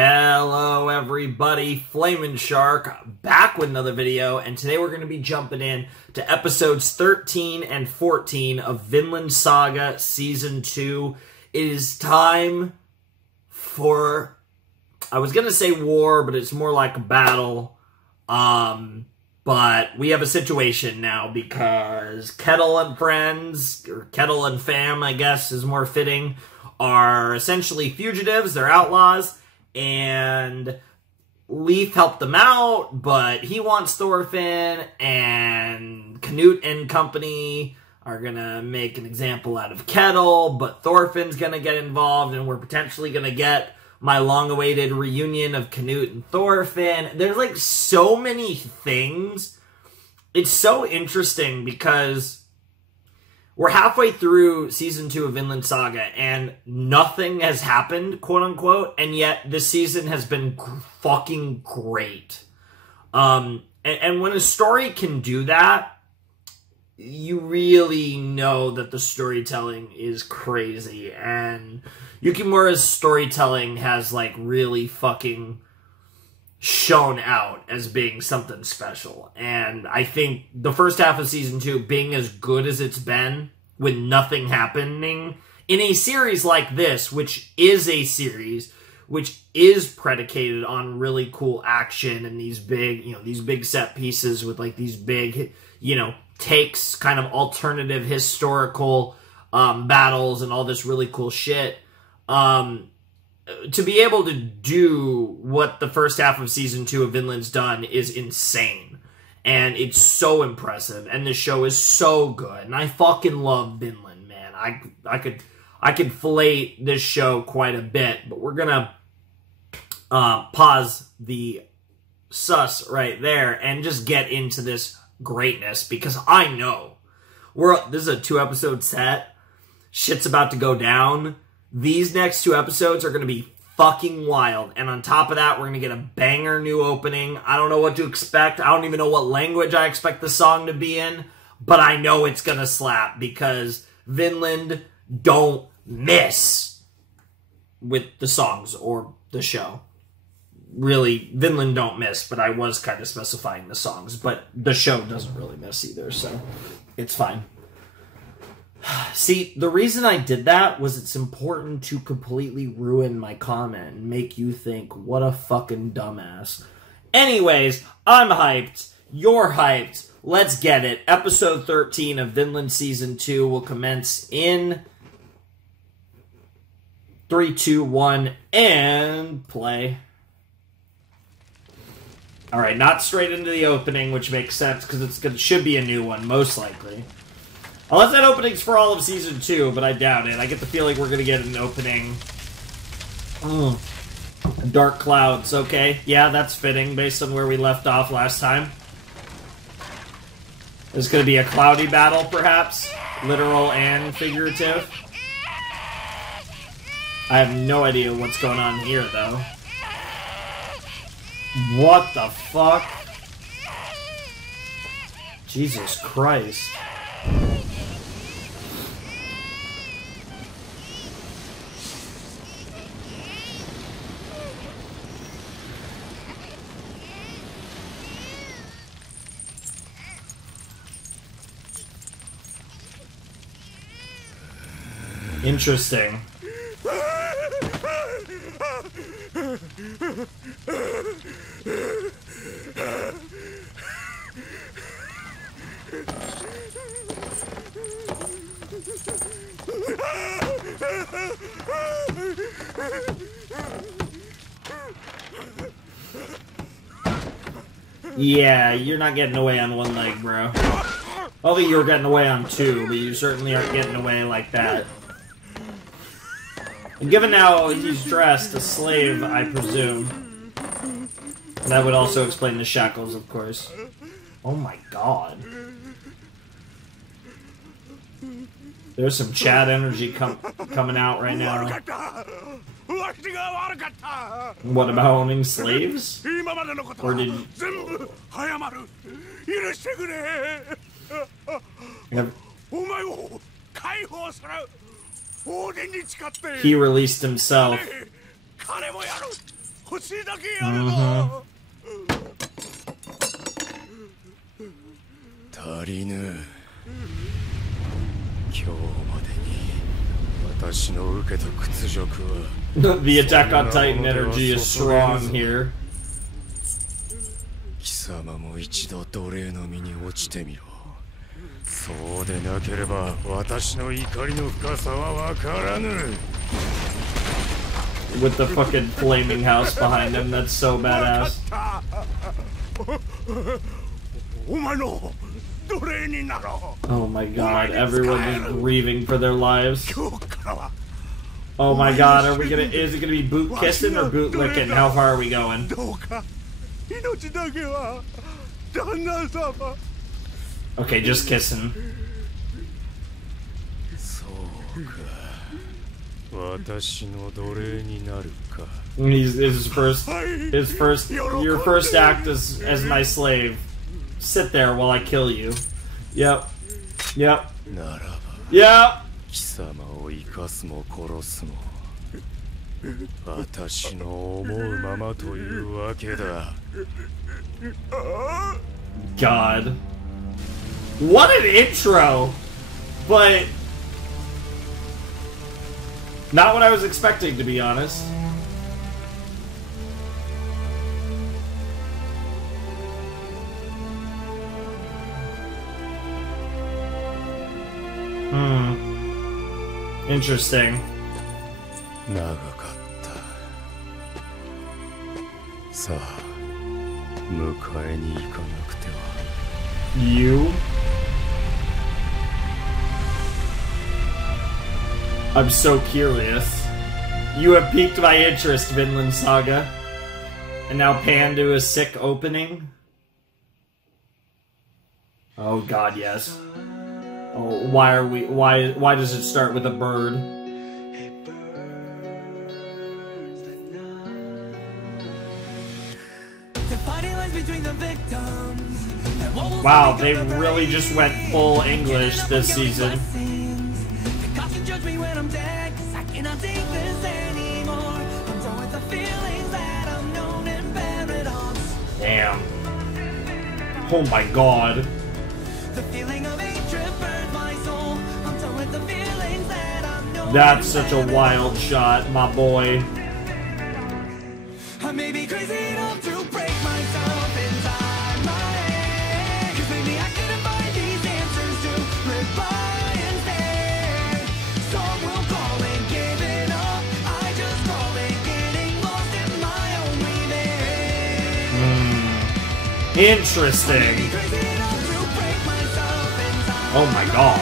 Hello everybody, Flamin' Shark, back with another video, and today we're going to be jumping in to episodes 13 and 14 of Vinland Saga Season 2. It is time for, I was going to say war, but it's more like a battle, but we have a situation now because Kettle and friends, or Kettle and fam, I guess is more fitting, are essentially fugitives, they're outlaws. And Leif helped them out, but he wants Thorfinn, and Canute and company are gonna make an example out of Kettle, but Thorfinn's gonna get involved, and we're potentially gonna get my long-awaited reunion of Canute and Thorfinn. There's, like, so many things. It's so interesting because we're halfway through Season 2 of Vinland Saga, and nothing has happened, quote-unquote, and yet this season has been fucking great. And when a story can do that, you really know that the storytelling is crazy, and Yukimura's storytelling has, like, really fucking shown out as being something special. And I think the first half of Season 2 being as good as it's been with nothing happening in a series like this, which is a series which is predicated on really cool action and these big, these big set pieces with, like, these big, takes, kind of alternative historical battles and all this really cool shit. To be able to do what the first half of Season 2 of Vinland's done is insane. And it's so impressive. And the show is so good. And I fucking love Vinland, man. I could fillet this show quite a bit. But we're gonna pause the sus right there and just get into this greatness. Because I know this is a 2-episode set. Shit's about to go down. These next 2 episodes are going to be fucking wild. And on top of that, we're going to get a banger new opening. I don't know what to expect. I don't even know what language I expect the song to be in. But I know it's going to slap because Vinland don't miss with the songs or the show. Really, Vinland don't miss, but I was kind of specifying the songs. But the show doesn't really miss either, so it's fine. See, the reason I did that was it's important to completely ruin my comment and make you think, what a fucking dumbass. Anyways, I'm hyped. You're hyped. Let's get it. Episode 13 of Vinland Season 2 will commence in 3, 2, 1, and play. Alright, not straight into the opening, which makes sense because it should be a new one, most likely. Unless that opening's for all of Season 2, but I doubt it. I get the feeling we're going to get an opening. Dark Clouds, okay. Yeah, that's fitting based on where we left off last time. There's going to be a cloudy battle, perhaps? Literal and figurative? I have no idea what's going on here, though. What the fuck? Jesus Christ. Interesting. Yeah, you're not getting away on one leg, bro. Although you were getting away on 2, but you certainly aren't getting away like that. And given how he's dressed, a slave, I presume. That would also explain the shackles, of course. Oh my god. There's some Chad energy coming out right now. What about owning slaves? Or did you... He released himself. 足りぬ。今日までに私の受けた屈辱は。The Attack on Titan energy is strong here. 貴様も一度奴隷の身に落ちてみろ。そうでなければ私の怒りの深さはわからぬ。With the fucking flaming house behind him, that's so badass. Oh my god, everyone is grieving for their lives. Oh my god, is it gonna be boot kissing or boot licking? How far are we going? Okay, just kissing. Your first act as my slave. Sit there while I kill you. Yep. Yep. Yep. God. What an intro! But not what I was expecting, to be honest. Interesting. You? I'm so curious. You have piqued my interest, Vinland Saga. And now pan to a sick opening? Oh god, yes. Oh, why does it start with a bird? Wow, they really just went full English this season. Damn. Oh my god. That's such a wild shot, my boy. I may be crazy enough to break myself inside my head, 'cause maybe I couldn't find these answers to live by instead. Some will call it giving up, I just call it getting lost in my own breathing. Interesting. Oh my god.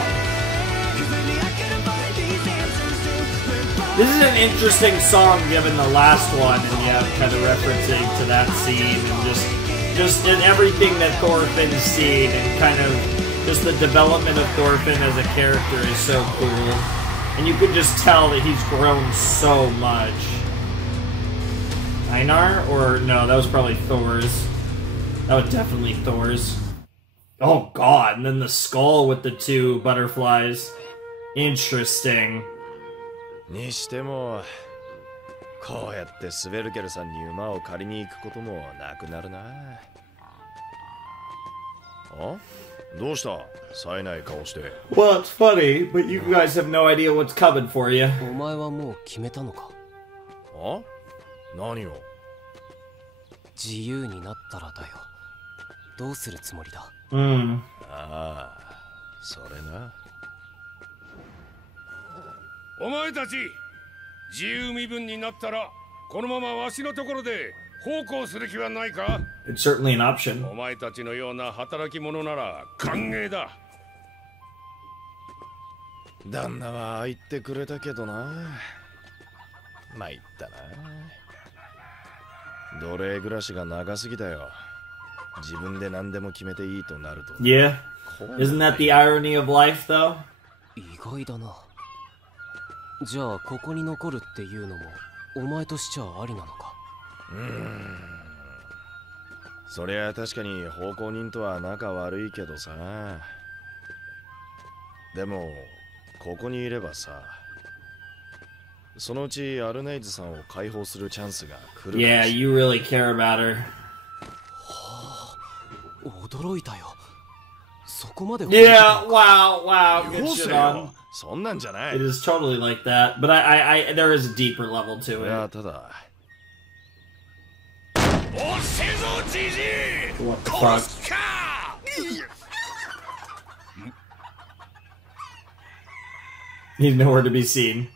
This is an interesting song given the last one, and yeah, kind of referencing to that scene, and just in everything that Thorfinn's seen, and kind of just the development of Thorfinn as a character is so cool. And you could just tell that he's grown so much. Einar? Or no, that was probably Thor's. That was definitely Thor's. Oh god, and then the skull with the two butterflies. Interesting. にしてもこうやってスベルケルさんに馬を借りに行くこともなくなるな。あ？どうした？冴えない顔して。Well, it's funny, but you guys have no idea what's coming for you. お前はもう決めたのか？あ？何を？自由になったらだよ。どうするつもりだ？ああ、それな。お前たち自由身分になったらこのままわしのところで奉公する気はないか？ It's certainly an option. お前たちのような働き者なら歓迎だ。旦那は言ってくれたけどな。参ったな。奴隷暮らしが長すぎだよ。自分で何でも決めていいとなると。Yeah. Isn't that the irony of life, though? 意外だな。じゃあここに残るっていうのもお前としちゃありなのか？そりゃ確かに奉公人とは仲悪いけどさ。でもここにいればさ、そのうちアルネイズさんを解放するチャンスが来る。Yeah, you really care about her. 驚いたよ。そこまで。Yeah, wow, good どうせ shit よ on. そんなんじゃない。 It is totally like that, but there is a deeper level い to や it. ただ。おせぞじじい What the fuck? 殺すか He's nowhere to be seen.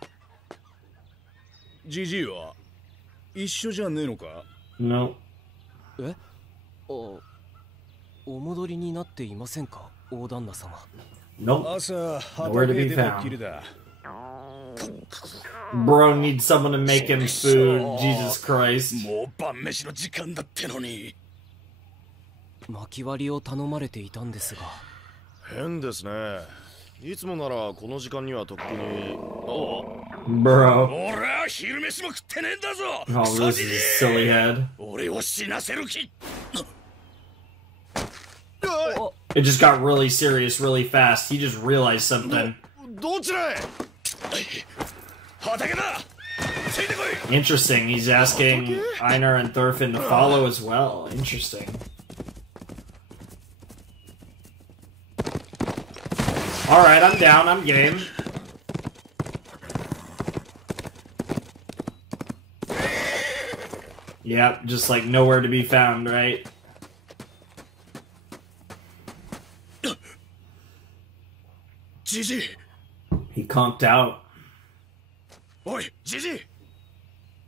じじいは一緒じゃねえのか No. え？お戻りになっていませんか、大旦那様。Nope. 朝 Nowhere to 畑 be でのっきり found. だ Bro needs someone to make him food. Jesus Christ. もう晩飯の時間だってのに薪割りを頼まれていたんですが。変ですね。いつもならこの時間にはとっくに。Bro. 俺は昼飯も食ってねえんだぞ Oh, クソ this じ is じい a silly head. 俺を死なせる気 It just got really serious really fast. He just realized something. どちらへ。畑だついてこい Interesting. He's asking Einar and Thorfinn to follow as well. Interesting. Alright, I'm down. I'm game. Yep, just like nowhere to be found, right? Gigi! He conked out. Oi, Gigi!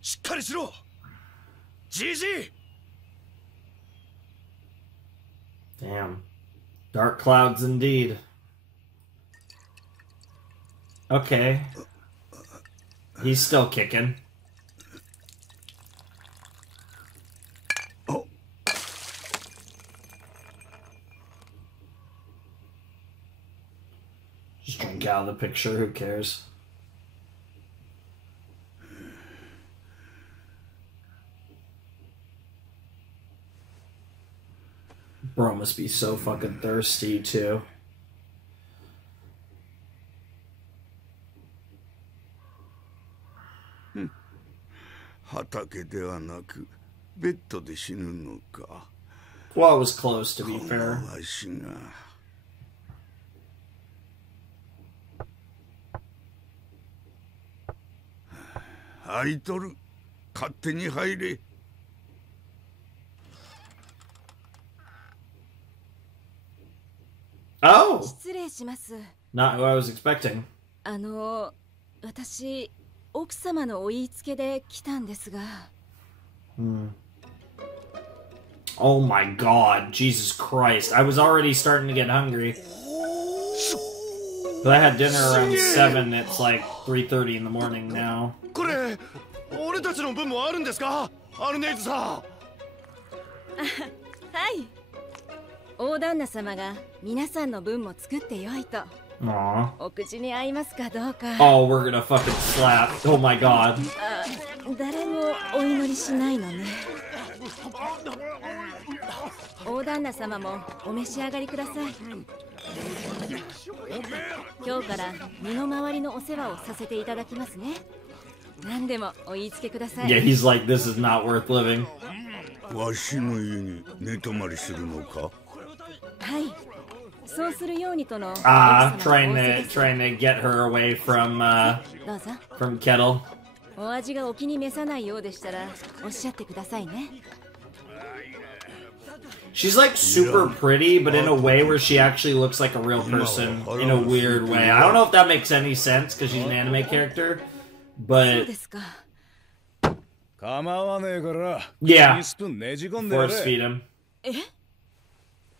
しっかりしろ Gigi! Damn. Dark clouds indeed. Okay. He's still kicking. Just drink out of the picture, who cares? Bro must be so fucking thirsty, too. 畑ではなくベッドで死ぬのか。 Well, it was close, to be こ fair. のわしが空いとる。勝手に入れ。 Oh! 失礼します。 Not who I was expecting. 私、奥様のお言いつけで来たんですが。Oh my god, Jesus Christ. I was already starting to get hungry. But I had dinner around 7, it's like 3:30 in the morning now. これ俺たちの分もあるんですか、アルネイズさん。はい。大旦那様が皆さんの分も作ってよいと。 Aww. お口に合いますかどうか。Oh, we're gonna fucking slap. Oh my god. 誰もお祈りしないのね。大旦那様もお召し上がりください。今日から身の回りのお世話をさせていただきますね。何でもお言いつけください。 Yeah, he's like, this is not worth living. わしの家に寝泊まりするのか。はい。そうするようにとの。Trying to get her away from どうぞ。 from Kettle. お味がお気に召さないようでしたらおっしゃってくださいね。 She's like super pretty, but in a way where she actually looks like a real person in a weird way. I don't know if that makes any sense because she's an anime character, そう but ですか。構わねえから Yeah. スプーンねじ込んでや force れ feed him.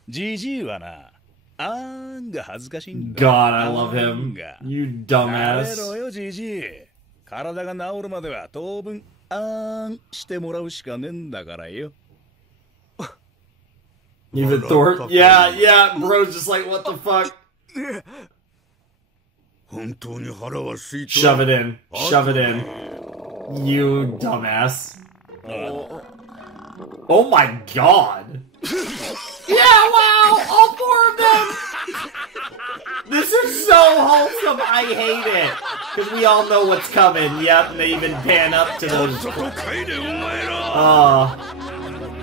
じじいはなあーんが恥ずかしいんだ God, I love あーん him. が You 慣れ dumbass. ろよじじい体が治るまでは当分あーんしてもらうしかねえんだからよ Even Thor. Yeah, bro's just like, what the fuck? 本当に腹は空いと Shove る。 it in. Shove it in. You dumbass. Oh my god. Yeah, wow, all 4 of them. This is so wholesome. I hate it. Because we all know what's coming. Yep, and they even pan up to those.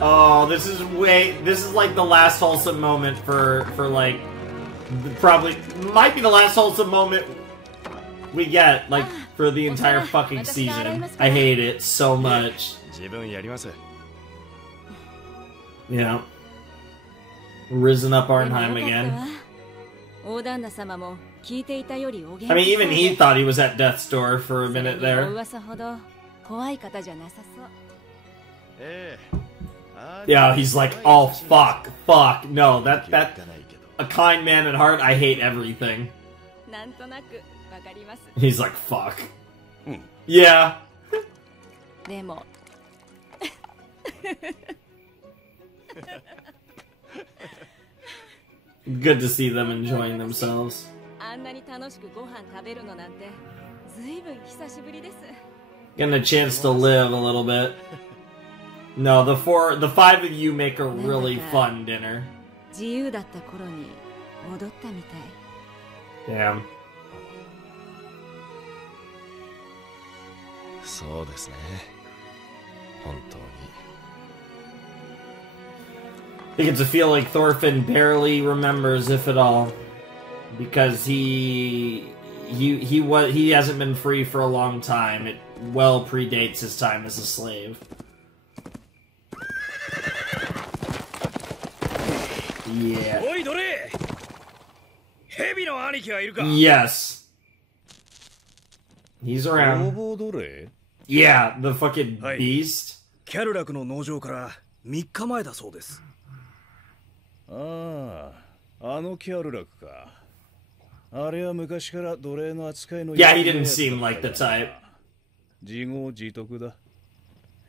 Oh, this is like the last wholesome moment for like, probably, might be the last wholesome moment we get, like, for the entire fucking season. I hate it so much. Yeah. Risen up Arnheim again. I mean, even he thought he was at death's door for a minute there. Yeah, he's like, oh, fuck, no, that, a kind man at heart, I hate everything. He's like, fuck. Yeah. Good to see them enjoying themselves. Getting a chance to live a little bit. No, the five of you make a really fun dinner. Damn. I get to feel like Thorfinn barely remembers, if at all, because he hasn't been free for a long time. It well predates his time as a slave. Yeah. Yes. He's around. Yeah, the fucking beast. キャルラクの農場から3日前だそうです。ああ、あのキャルラクか。あれは昔から奴隷の扱いの。Yeah, he didn't seem like the type. 自業自得だ。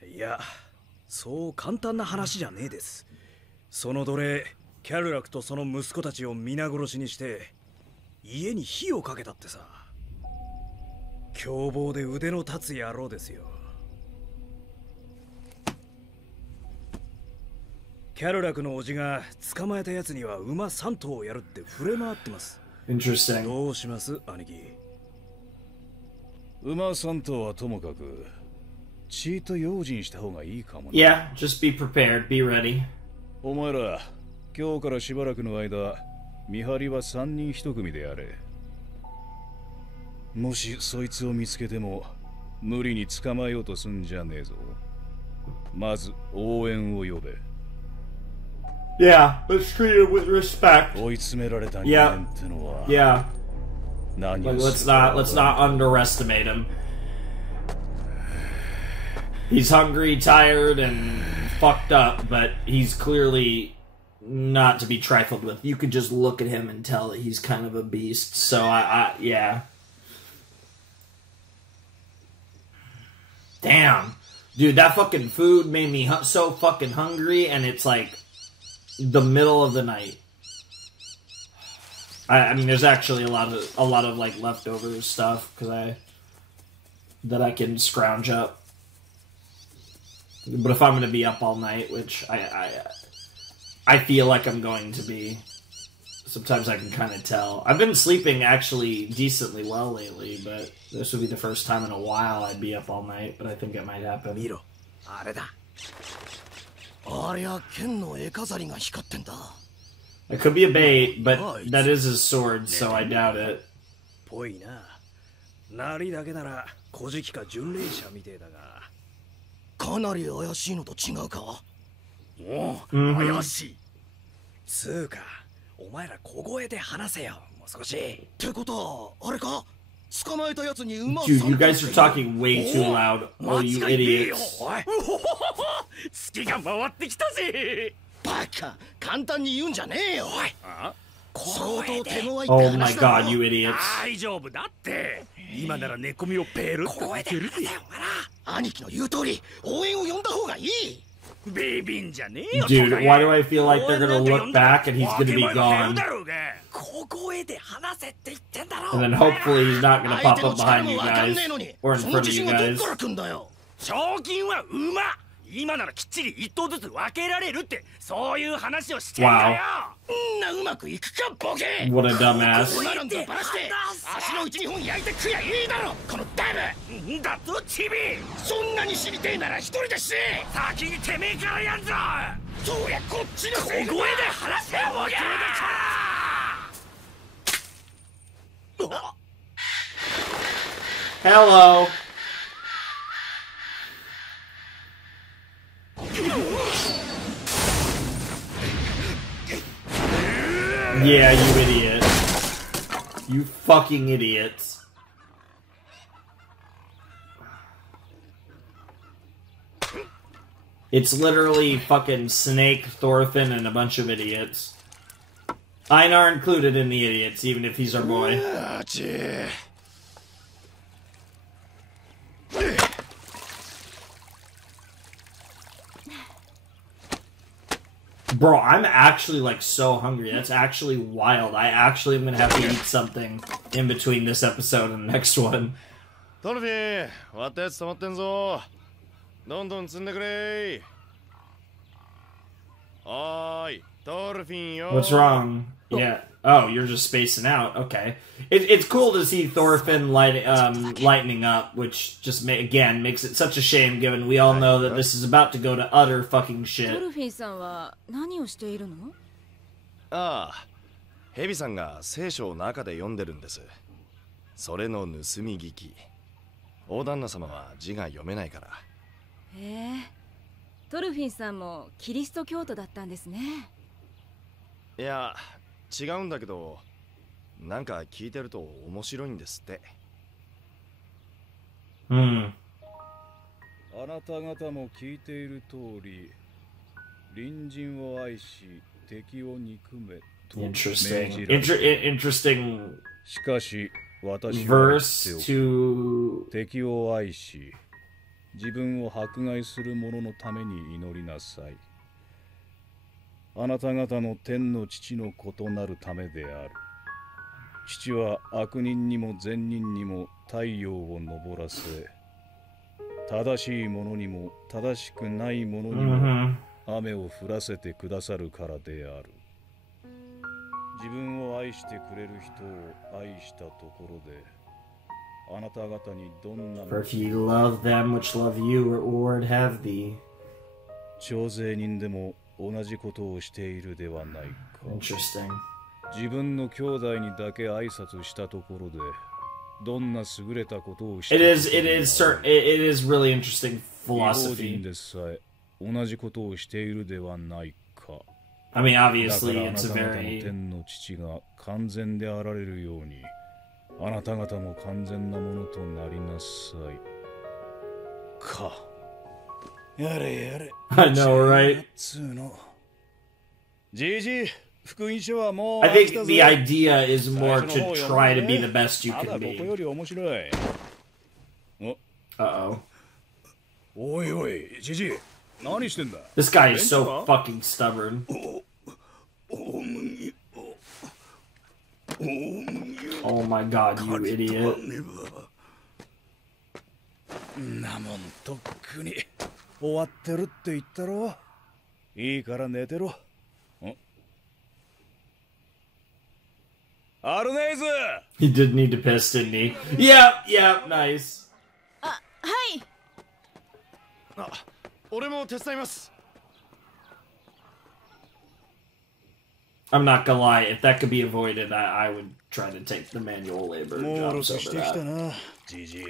いや、そう簡単な話じゃねえです。その奴隷、キャルラクとその息子たちを皆殺しにして、家に火をかけたってさ。凶暴で腕の立つ野郎ですよ。キャルラクのおじが捕まえたやつには馬3頭をやるって触れ回ってます。Interesting. どうします、兄貴？馬3頭はともかく、ちーと用心した方がいいかもね。Yeah, just be prepared, be ready. お前ら、今日からしばらくの間、見張りは3人1組でやれ。もしそいつを見つけても、無理に捕まえようとすんじゃねえぞ。まず応援を呼べ。Yeah, let's treat it with respect. 追い詰められた人間ってのは。Yeah. 何を let's not underestimate him. He's hungry, tired, and fucked up, but he's clearly not to be trifled with. You could just look at him and tell that he's kind of a beast. So yeah. Damn. Dude, that fucking food made me so fucking hungry, and it's like the middle of the night. I mean, there's actually a lot of like leftover stuff that I can scrounge up. But if I'm gonna be up all night, which I feel like I'm going to be, sometimes I can kind of tell. I've been sleeping actually decently well lately, but this would be the first time in a while I'd be up all night. But I think it might happen. It could be a bait, but that is his sword, so I doubt it. Dude, you guys are talking way too loud. Oh, you idiots. Oh my god, you idiots. Dude, why do I feel like they're gonna look back and he's gonna be gone? And then hopefully he's not gonna pop up behind you guys. Or in front of you guys. 今ならきっちり一頭ずつ分けられるってそういう話をしてんだよ。んなうまくいくかボケ。 What a dumbass. こんなのばらして足のうち2本焼いて食やいいだろこのダブ。んだとチビ。そんなに知りてえなら一人でして先にてめえからやんぞ。そうやこっちのセリフだ。小声で話せよボケ。Hello. Yeah, you idiot. You fucking idiots. It's literally fucking Snake, Thorfinn, and a bunch of idiots. Einar included in the idiots, even if he's our boy. Bro, I'm actually like so hungry. That's actually wild. I actually am gonna have to eat something in between this episode and the next one. トルフィン、割ったやつ溜まってんぞ。どんどん積んでくれ。おーい、トルフィンよ。What's wrong? Yeah. Oh, you're just spacing out. Okay. It's cool to see Thorfinn lightening up, which just again makes it such a shame, given we all know that this is about to go to utter fucking shit. トルフィンさんは何をしているの？ああ、ヘビさんが聖書を中で読んでるんです。それの盗み聞き。大旦那様は字が読めないから。へえ。トルフィンさんもキリスト教徒だったんですね。いや、違うんだけど、なんか聞いてると面白いんですって。うん。あなた方も聞いている通り、隣人を愛し敵を憎めと命じられている。Interesting しかし私は verse to 敵を愛し自分を迫害する者のために祈りなさい。あなた方の天の父の異なるためである。父は悪人にも善人にも太陽を昇らせ、正しい者にも正しくない者にも雨を降らせてくださるからである。自分を愛してくれる人を愛したところで、あなた方にどんな For if ye love them which love you, reward have thee. 徴税人でも同じことをしているではないか。Interesting. 自分の兄弟にだけ挨拶したところで、どんな優れたことをしている It is really interesting 違法 philosophy. 人でさえ同じことをしているではないか。 I mean, だか obviously, らあな it's た a 方の very 天の父が完全であられるように、あなた方も完全なものとなりなさい。か。やれやれ。I know, right? つーの。じいじ、福音書はもう I 飽きた think ぜ。 the idea is more 最初の to 方 try 読 to ん be で the best you まだ can ここ be. より面白い。Uh-oh. おいおい、じじい、何してんだ This guy is so fucking stubborn. Oh my god, you idiot. なもんとっくに終わってるって言ったろ。いいから寝てろ。アルネイズ He did need to piss, didn't he? Yep, nice. はい。あ、俺も手伝います。I'm not gonna lie, if that could be avoided, I would try to take the manual labor もう jobs し over てきた that. な、じじい。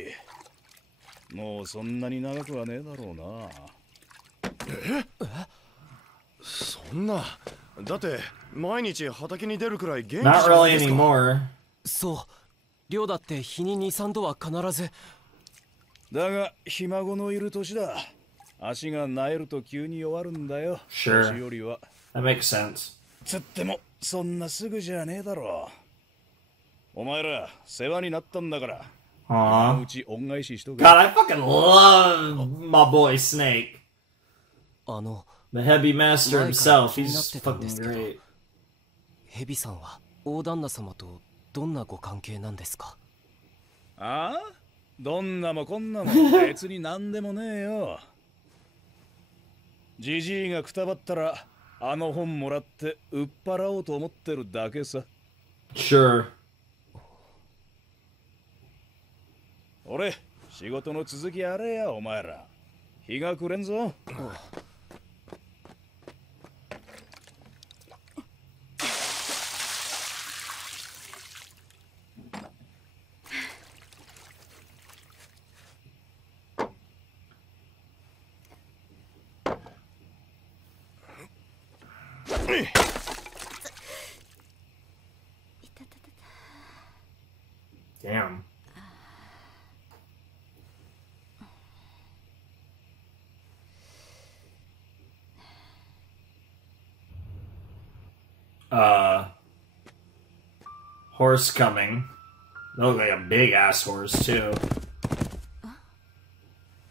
もうそんなに長くはねえだろうな。そんな、だって毎日畑に出るくらい元気じ Not ゃない really ですか。 anymore. そう寮だって日に2、3度は必ず。だがひ孫のいる年だ。足がなえると急に弱るんだよ。 Sure. 年よりは。 That makes sense. つってもそんなすぐじゃねえだろう。お前ら世話になったんだから。今の Aww. うち恩返ししとけ。 God, I fucking love my boy Snake. あの The heavy master himself, he's 前から気になってたんで fucking すけど、 great. ヘビさんは大旦那様とどんなご関係なんですか？ああ、どんなもこんなも別になんでもねえよ。ジジイがくたばったらあの本もらって売っ払おうと思ってるだけさ。 Sure. 俺、仕事の続きやれや、お前ら。日が暮れんぞ。Damn. Horse coming. They look like a big ass horse too.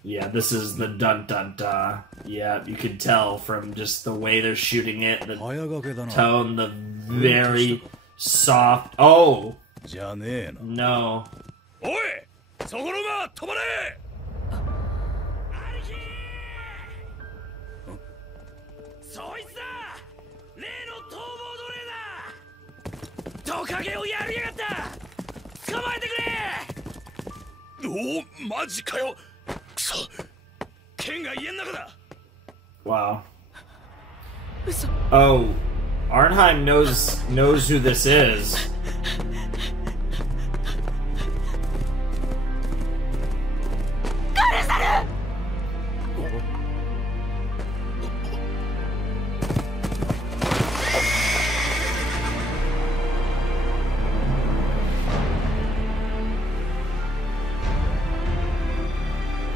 Yeah, this is the dun dun da. Yeah, you can tell from just the way they're shooting it, the tone, the very soft. Oh! じゃねえな。 No. おい、そこのが止まれ。兄貴。そいつだ。例の逃亡奴隷だ。トカゲをやりやがった。捕まえてくれ。おお、マジかよ。くそ。剣が家の中だ。 Wow. Oh, Arnheim knows who this is.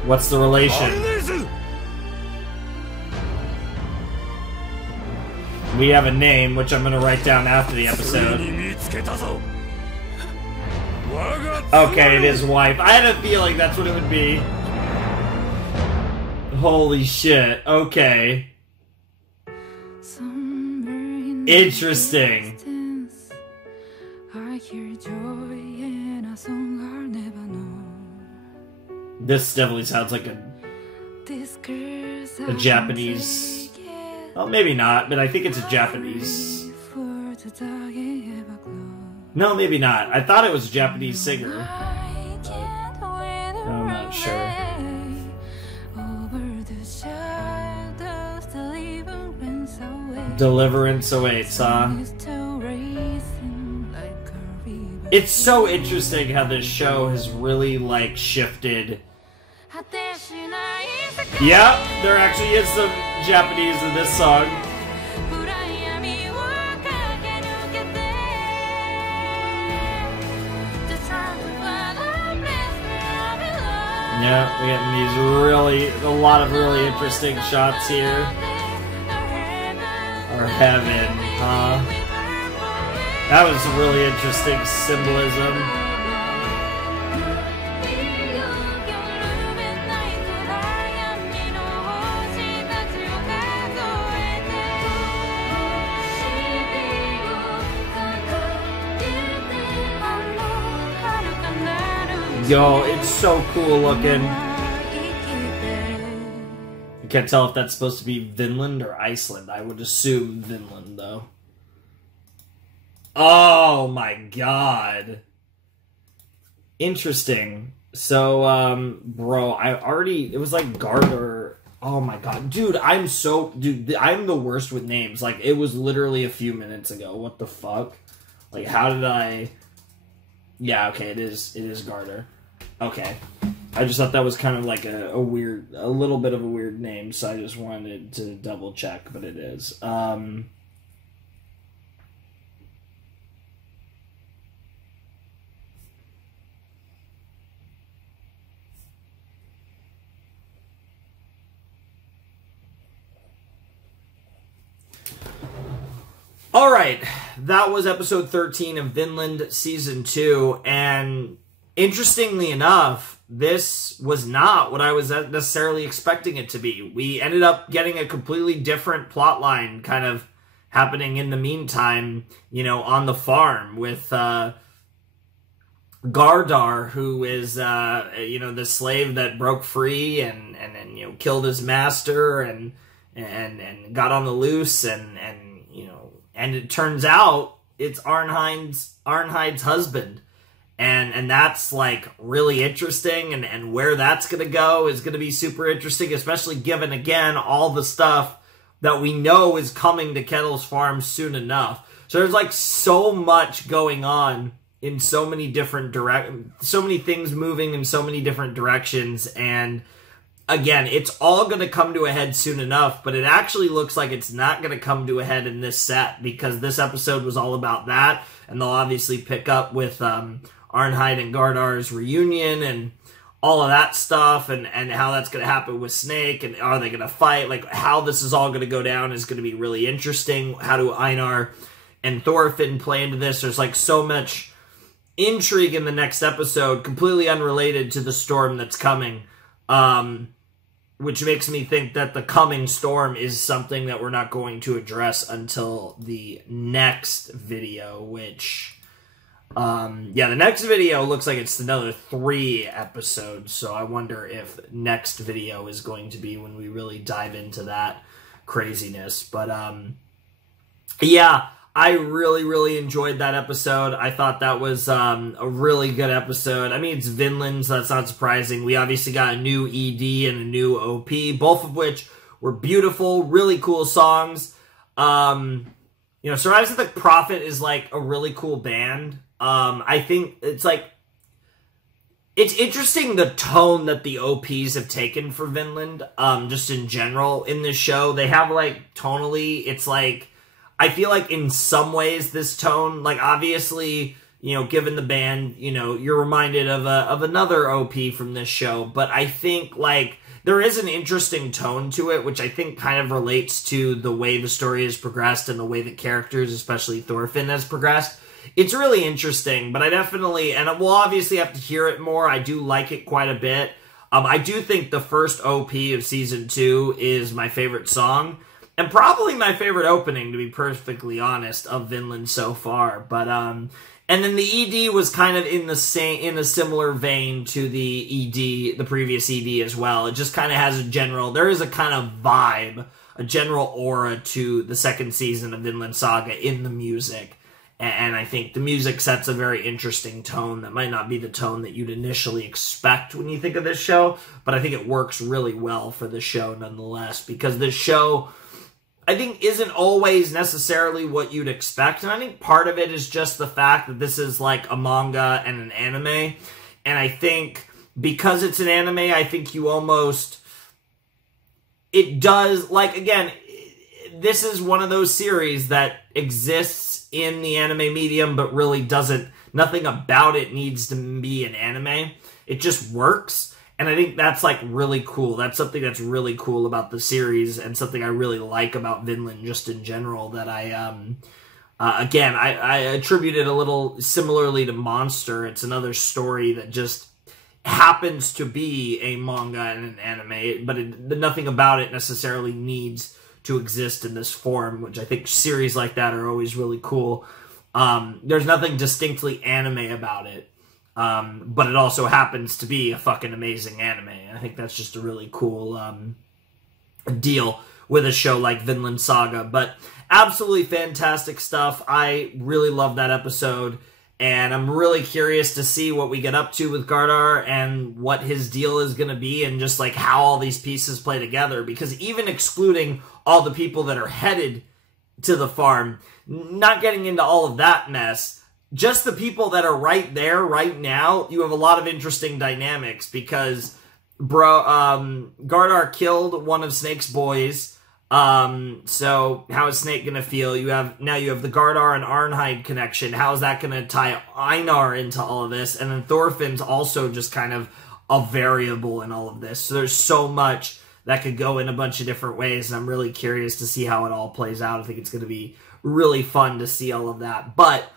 What's the relation? We have a name, which I'm going to write down after the episode. Okay, it is wife. I had a feeling that's what it would be. Holy shit. Okay. Interesting. This definitely sounds like a Japanese... Well, maybe not, but I think it's a Japanese... No, maybe not. I thought it was a Japanese singer. I'm not sure. Deliverance awaits, huh? It's so interesting how this show has really, like, shifted. Yeah, there actually is some Japanese in this song. Yeah, we're getting these a lot of really interesting shots here. Or heaven, huh? That was really interesting symbolism. Yo, it's so cool looking. I can't tell if that's supposed to be Vinland or Iceland. I would assume Vinland, though. Oh my god. Interesting. So, bro, it was like Gardner. Oh my god. Dude, I'm the worst with names. Like, it was literally a few minutes ago. What the fuck? Like, how did I... Yeah, okay, it is Gardner. Okay. I just thought that was kind of like a little bit of a weird name, so I just wanted to double check, but it is. Alright, that was episode 13 of Vinland Season 2, and interestingly enough, this was not what I was necessarily expecting it to be. We ended up getting a completely different plotline kind of happening in the meantime, you know, on the farm with Gardar, who is, you know, the slave that broke free and you know, killed his master and and got on the loose, and you know, and it turns out it's Arnhide's husband. And that's, like, really interesting, and where that's going to go is going to be super interesting, especially given, again, all the stuff that we know is coming to Kettle's farm soon enough. So there's, like, so much going on in so many different so many things moving in so many different directions, and again, it's all going to come to a head soon enough, but it actually looks like it's not going to come to a head in this set, because this episode was all about that, and they'll obviously pick up with Arnhide and Gardar's reunion and all of that stuff, and how that's going to happen with Snake, and are they going to fight? Like, how this is all going to go down is going to be really interesting. How do Einar and Thorfinn play into this? There's, like, so much intrigue in the next episode, completely unrelated to the storm that's coming, which makes me think that the coming storm is something that we're not going to address until the next video, which... yeah, the next video looks like it's another 3 episodes, so I wonder if next video is going to be when we really dive into that craziness. But, yeah, I really, really enjoyed that episode. I thought that was a really good episode. I mean, it's Vinland, so that's not surprising. We obviously got a new ED and a new OP, both of which were beautiful, really cool songs. You know, Survives of the Prophet is, like, a really cool band. I think it's like, it's interesting the tone that the OPs have taken for Vinland, just in general in this show. They have, like, tonally, it's like, I feel like in some ways this tone, like, obviously, you know, given the band, you know, you're reminded of another OP from this show, but I think, like, there is an interesting tone to it, which I think kind of relates to the way the story has progressed and the way the characters, especially Thorfinn, has progressed. It's really interesting, but I definitely, and we'll obviously have to hear it more. I do like it quite a bit. I do think the first OP of Season 2 is my favorite song, and probably my favorite opening, to be perfectly honest, of Vinland so far. But, and then the ED was kind of in a similar vein to the ED, the previous ED as well. It just kind of has there is a kind of vibe, a general aura to the second season of Vinland Saga in the music. And I think the music sets a very interesting tone that might not be the tone that you'd initially expect when you think of this show, but I think it works really well for the show nonetheless, because this show, I think, isn't always necessarily what you'd expect, and I think part of it is just the fact that this is like a manga and an anime, and I think because it's an anime, I think you almost, it does, like, again, this is one of those series that exists in the anime medium, but really doesn't, nothing about it needs to be an anime. It just works, and I think that's, like, really cool. That's something that's really cool about the series, and something I really like about Vinland just in general, that I, again, I attribute it a little similarly to Monster. It's another story that just happens to be a manga and an anime, but nothing about it necessarily needs to exist in this form, which I think series like that are always really cool. There's nothing distinctly anime about it, but it also happens to be a fucking amazing anime. I think that's just a really cool deal with a show like Vinland Saga. But absolutely fantastic stuff. I really love that episode, and I'm really curious to see what we get up to with Gardar and what his deal is going to be, and just like how all these pieces play together, because even excluding all the people that are headed to the farm, not getting into all of that mess, just the people that are right there right now, you have a lot of interesting dynamics, because Gardar killed one of Snake's boys. So how is Snake gonna feel? You have the Gardar and Arnhide connection. How is that gonna tie Einar into all of this? And then Thorfinn's also just kind of a variable in all of this. So there's so much that could go in a bunch of different ways, and I'm really curious to see how it all plays out. I think it's gonna be really fun to see all of that. But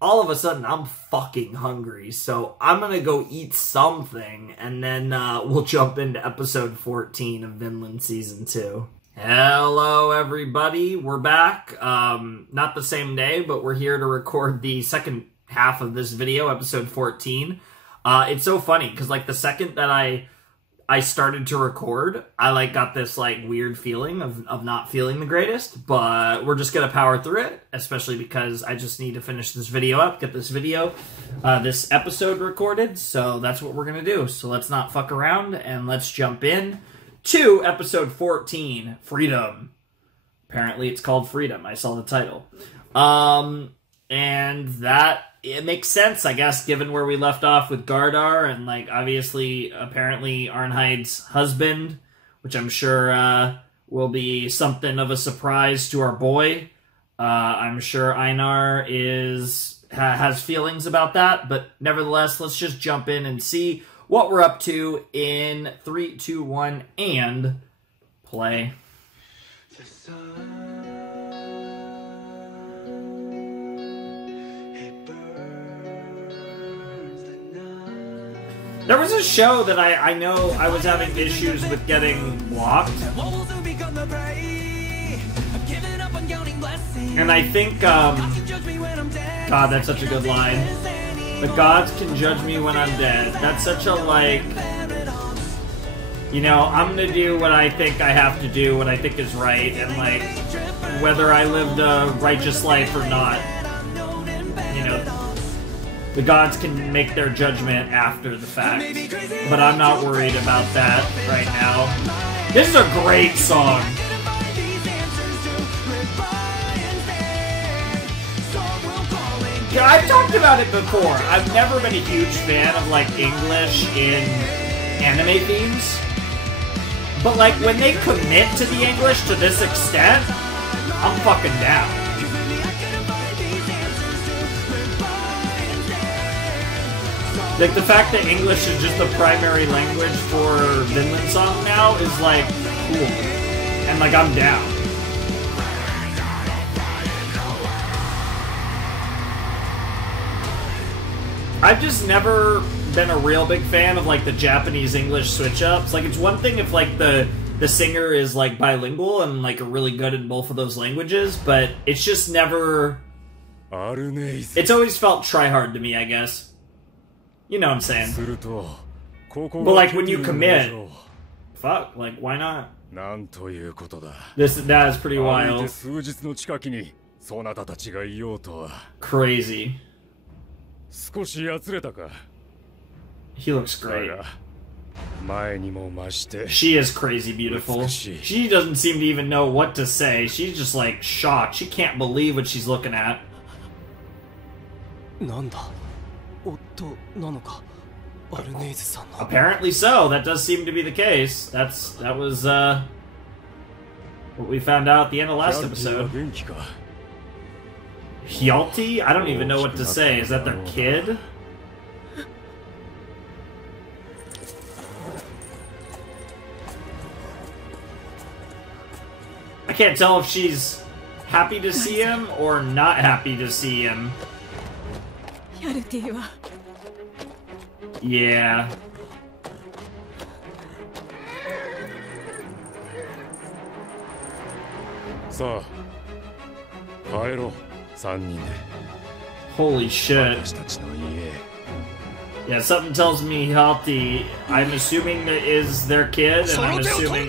all of a sudden, I'm fucking hungry, so I'm gonna go eat something, and then we'll jump into episode 14 of Vinland Season 2. Hello, everybody. We're back. Not the same day, but we're here to record the second half of this video, episode 14. It's so funny, because, like, the second that I I started to record, I like got this like weird feeling of not feeling the greatest, but we're just gonna power through it, especially because I just need to finish this video up, get this this episode recorded, so that's what we're gonna do. So let's not fuck around and let's jump in to episode 14, Freedom. Apparently it's called Freedom. I saw the title. And that, it makes sense, I guess, given where we left off with Gardar and, like, obviously, apparently Arnhide's husband, which I'm sure will be something of a surprise to our boy. I'm sure Einar has feelings about that, but nevertheless, let's just jump in and see what we're up to in 3, 2, 1, and play. There was a show that I know I was having issues with getting blocked. And I think, God, that's such a good line. The gods can judge me when I'm dead. That's such a, like, you know, I'm gonna do what I think I have to do, what I think is right, and, like, whether I lived a righteous life or not, you know, the gods can make their judgment after the fact, but I'm not worried about that right now. This is a great song. Yeah, I've talked about it before. I've never been a huge fan of, like, English in anime themes, but, like, when they commit to the English to this extent, I'm fucking down. Like, the fact that English is just the primary language for Vinland Saga now is, like, cool. And, like, I'm down. I've just never been a real big fan of, like, the Japanese-English switch-ups. Like, it's one thing if, like, the singer is, like, bilingual and, like, really good in both of those languages, but it's just never... It's always felt try-hard to me, I guess. You know what I'm saying. But, like, when you commit, fuck, like, why not? That is pretty wild. Crazy. He looks great. She is crazy beautiful. She doesn't seem to even know what to say. She's just, like, shocked. She can't believe what she's looking at. Apparently so. That does seem to be the case. That was what we found out at the end of last episode. Hjalti? I don't even know what to say. Is that their kid? I can't tell if she's happy to see him or not happy to see him. Yeah. Holy shit. Yeah, something tells me Hjalti, I'm assuming that is their kid, and I'm assuming...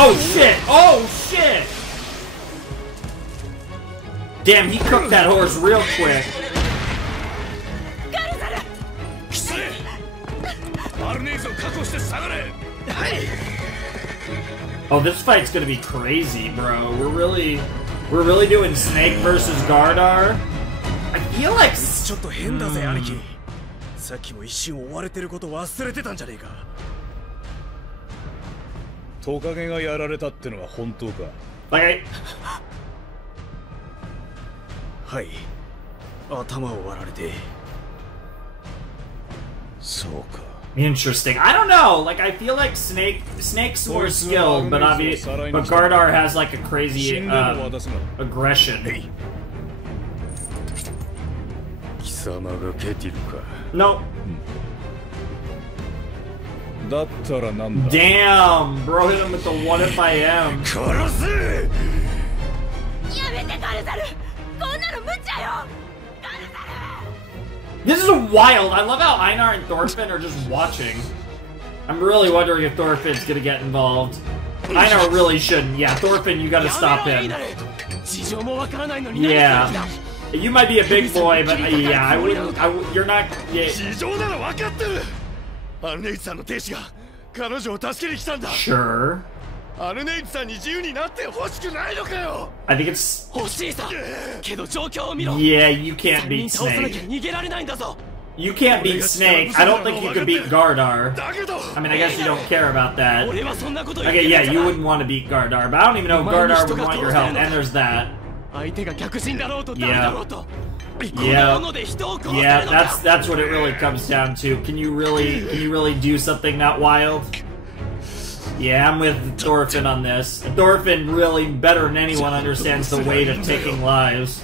Oh shit! Oh shit! Damn, he cooked that horse real quick. Oh, this fight's gonna be crazy, bro. We're really doing Snake versus Gardar. I feel like... ちょっと変だぜ、兄貴。さっきも一瞬追われてること忘れてたんじゃねえか。トカゲがやられたってのは本当か。はいはい。頭を割られて。そうか。Interesting. I don't know. Like, I feel like Snake's more skilled, but Gardar has like a crazy aggression. 様がケティルか。 No. だったらなんだ。 Damn, bro hit him with the what if I am. 殺せ。やめてガルザル、こんなの無茶よ。 This is wild. I love how Einar and Thorfinn are just watching. I'm really wondering if Thorfinn's gonna get involved. Einar really shouldn't. Yeah, Thorfinn, you gotta stop him. Yeah. You might be a big boy, but yeah, I wouldn't. You're not. Yeah. 事情なら分かってる。アルネイツさんの亭主が彼女を助けに来たんだ。 Sure. アルネイツさんに自由になってほしくないのかよ。 I think it's. 欲しいさ。けど状況を見ろ。 Yeah, you can't beat 倒さなきゃ Snake. 逃げられないんだぞ。 You can't beat Snake. I don't think you could beat Gardar. だけど。 I mean, I guess you don't care about that. 俺はそんなこと言って Okay, ない yeah, から you wouldn't want to beat Gardar, but I don't even know if Gardar would want your help. And there's that. 相手が逆人だろうと誰だろうと。 Yeah, yeah, that's what it really comes down to. Can you really do something that wild? Yeah, I'm with Thorfinn on this. Thorfinn really, better than anyone, understands the weight of taking lives.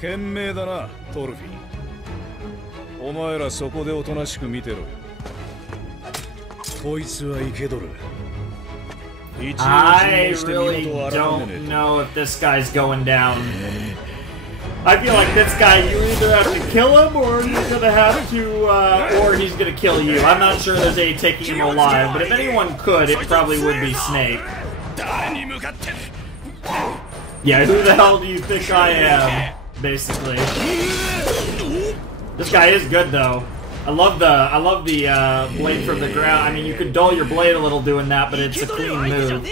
賢明だな、トルフィン。お前らそこでおとなしく見てろよ。こいつは生けとる。 I really don't know if this guy's going down. I feel like this guy, you either have to kill him, or you're gonna have to, or he's gonna kill you. I'm not sure there's any taking him alive, but if anyone could, it probably would be Snake. Yeah, who the hell do you think I am? Basically. This guy is good though. I love the blade from the ground. I mean, you could dull your blade a little doing that, but it's a clean move.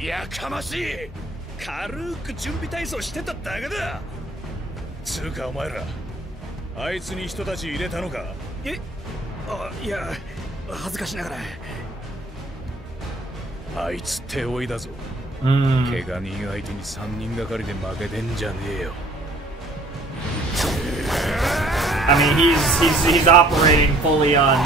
やかましい。軽く準備体操してただけだ。つうかお前ら、あいつに人たち入れたのか。え、あ、いや、恥ずかしながら。あいつ手負いだぞ。怪我人相手に3人がかりで負けてんじゃねえよ。 I mean, he's operating fully on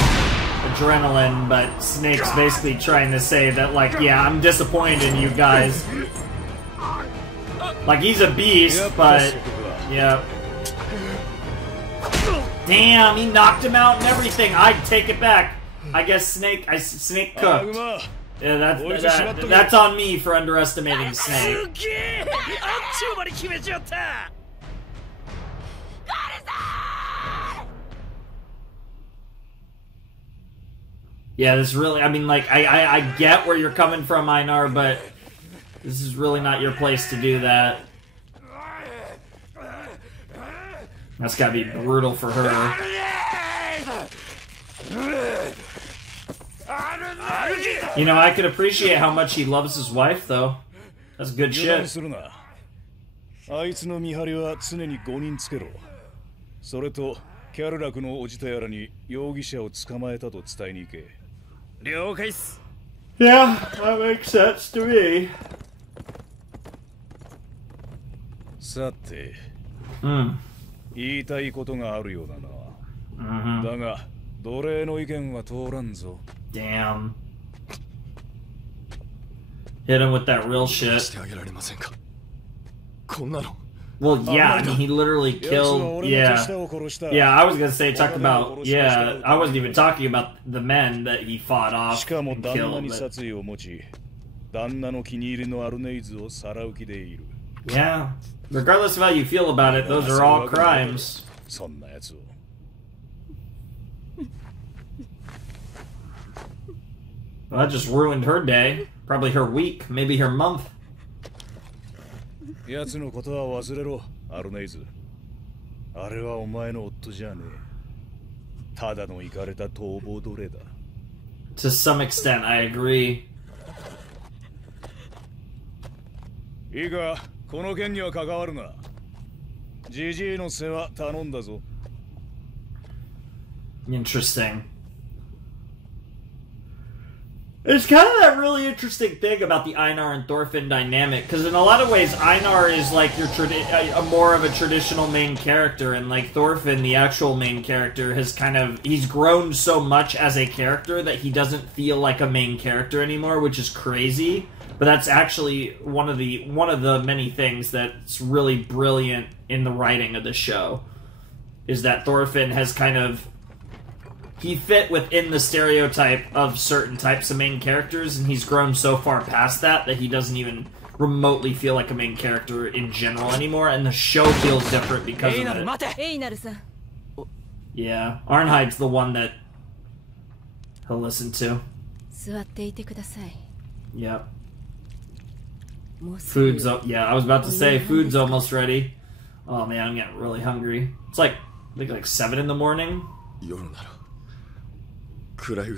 adrenaline, but Snake's basically trying to say that, like, yeah, I'm disappointed in you guys. Like, he's a beast, but yeah. Damn, he knocked him out and everything. I'd take it back. I guess Snake cooked. Yeah, that's on me for underestimating Snake. Yeah, this really, I mean, like, I get where you're coming from, Einar, but this is really not your place to do that. That's gotta be brutal for her. You know, I could appreciate how much he loves his wife, though. That's good shit. あいつの見張りは常に5人つけろ。それと、キャルラクのおじたやらに容疑者を捕まえたと伝えに行け。了解っす。Yeah, that makes sense to me. さて、言いたいことがあるようだな。だが、奴隷の意見は通らんぞ。Damn. Hit him with that real shit. してあげられませんか。こんなの。 Well, yeah, I mean, he literally killed, yeah, I was gonna say, talk about, yeah, I wasn't even talking about the men that he fought off and killed, but... Yeah, regardless of how you feel about it, those are all crimes. Well, that just ruined her day, probably her week, maybe her month. 奴のことは忘れろ、アルネイズ。あれはお前の夫じゃねえ。ただのイカれた逃亡奴隷だ。To some extent, I agree. いいか、この件には関わるな。ジジイの世話頼んだぞ。Interesting. It's kind of that really interesting thing about the Einar and Thorfinn dynamic, because in a lot of ways, Einar is like your more of a traditional main character, and like Thorfinn, the actual main character, has he's grown so much as a character that he doesn't feel like a main character anymore, which is crazy. But that's actually one of the many things that's really brilliant in the writing of the show, is that Thorfinn has kind of, he fit within the stereotype of certain types of main characters, and he's grown so far past that he doesn't even remotely feel like a main character in general anymore, and the show feels different because of it. Yeah, Arnheid's the one that he'll listen to. Yep. Food's yeah, I was about to say food's almost ready. Oh man, I'm getting really hungry. It's like I think like 7 in the morning. A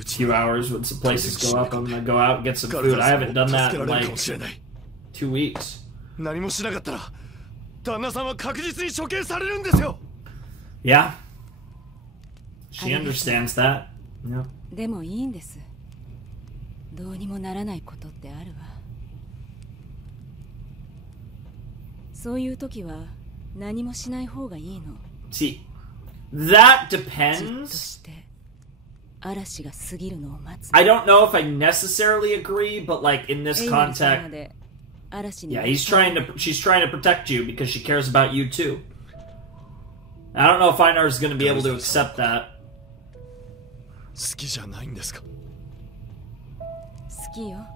few hours when some places go up, I'm gonna go out and get some food. I haven't done that in like 2 weeks. Yeah. She understands that. Yeah. でもいいんです。どうにもならないことってあるわ。そういう時は何もしない方がいいの。See, that depends. I don't know if I necessarily agree, but like in this context, yeah, she's trying to protect you because she cares about you too. I don't know if Einar is going to be able to accept that. 好きよ。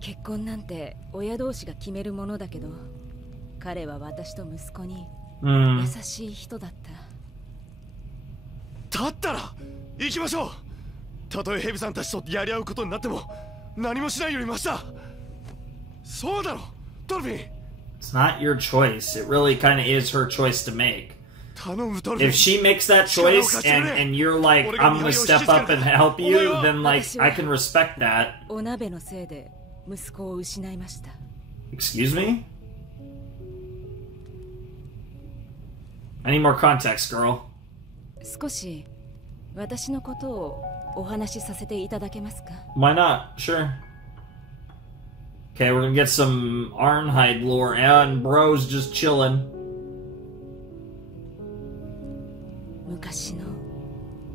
結婚なんて親同士が決めるものだけど、彼は私と息子に優しい人だった。だったら行きましょう。たとえヘビさんたちとやり合うことになっても何もしないよりマシだ。そうだろ、ドルフィン。It's not your choice. It really kind of is her choice to make. If she makes that choice and you're like, I'm gonna step up and help you, then like I can respect that. Excuse me? I need more context, girl. 少し私のことをお話しさせていただけますか? Why not? Sure. Okay, we're gonna get some Arnheid lore, and bro's just chilling. 昔の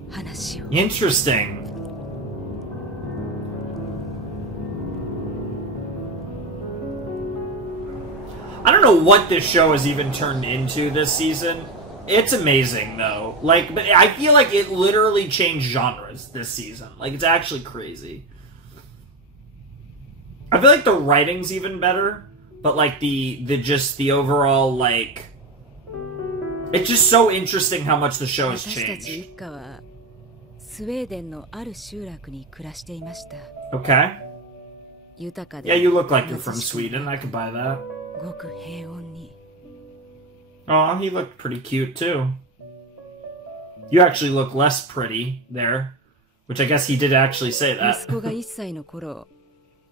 話を。Interesting. I don't know what this show has even turned into this season. It's amazing though. Like, but I feel like it literally changed genres this season. Like, it's actually crazy. I feel like the writing's even better, but like the overall like, it's just so interesting how much the show has changed. Okay. Yeah, you look like you're from Sweden. I could buy that. Oh, he looked pretty cute too. You actually look less pretty there, which I guess he did actually say that.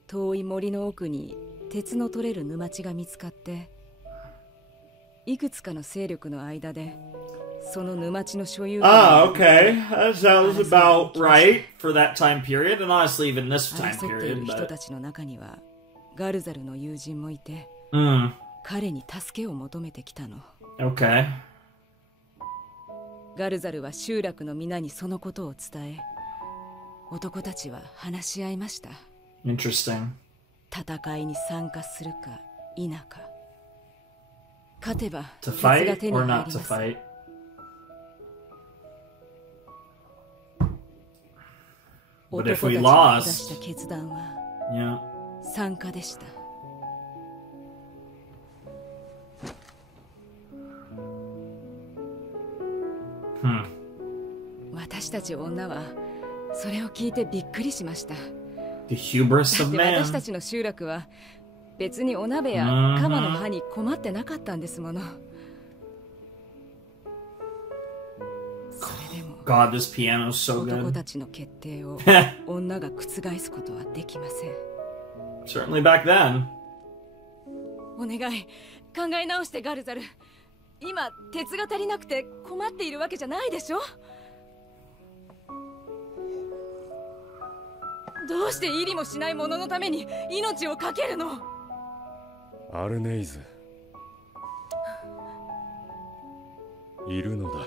遠い森の奥に鉄の取れる沼地が見つかって、いくつかの勢力の間でその沼地の所有権。Okay. That sounds about right for that time period, and honestly, even this time period. 人たちの中にはガルザルの友人もいて、彼に助けを求めてきたの。Okay. ガルザルは集落の皆にそのことを伝え、男たちは話し合いました。Interesting. 戦いに参加するか否か。勝てば To fight or not to fight? But if we lost, yeah. 参加でした。私たち女はそれを聞いてびっくりしました。The hubris of man. 私たちの集落は別にお鍋や鎌の葉に困ってなかったんですもの。それでも God, this piano is so good. 男たちの決定を女が覆すことはできません。Certainly back then. お願い、考え直してガルザル。今鉄が足りなくて困っているわけじゃないでしょ。どうして入りもしない者のために命を懸けるの？アルネイズ、いるのだ。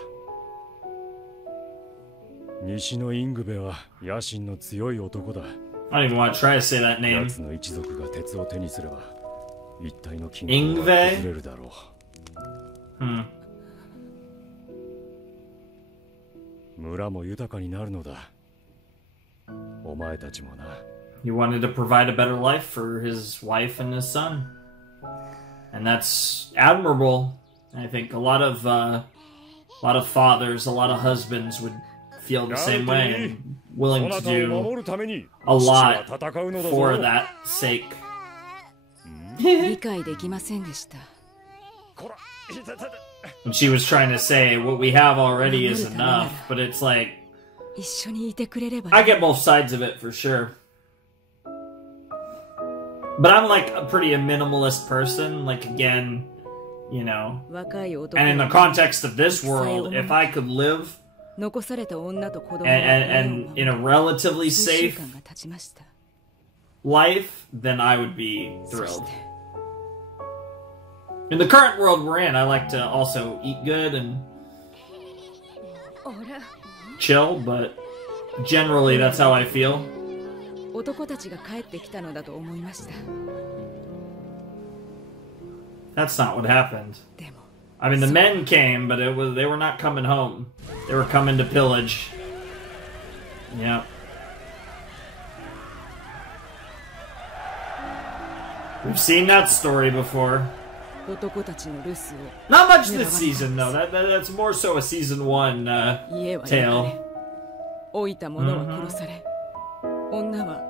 西のイングベは野心の強い男だ。I don't even want to try to say that name. 奴の一族が鉄を手にすれば一体の均衡インヴェが崩れるだろう。村も豊かになるのだ。お前たちもな。He wanted to provide a better life for his wife and his son. And that's admirable. I think a lot of fathers, a lot of husbands would feel the same way and willing to do a lot for that sake. 理解できませんでした。 And she was trying to say what we have already is enough, but it's like 一緒にいてくれれば。 I get both sides of it for sure. But I'm like a pretty minimalist person, like again, you know. And in the context of this world, if I could live and in a relatively safe life, then I would be thrilled. In the current world we're in, I like to also eat good and chill, but generally that's how I feel. 男たちが帰ってきたのだと思いました。 That's not what happened. でも I mean, the men came, but they were not coming home. They were coming to pillage. Yeah. We've seen that story before. 男たちの留守を Not much this season, though. That's more so a season 1 tale. 老いた者は殺され、女は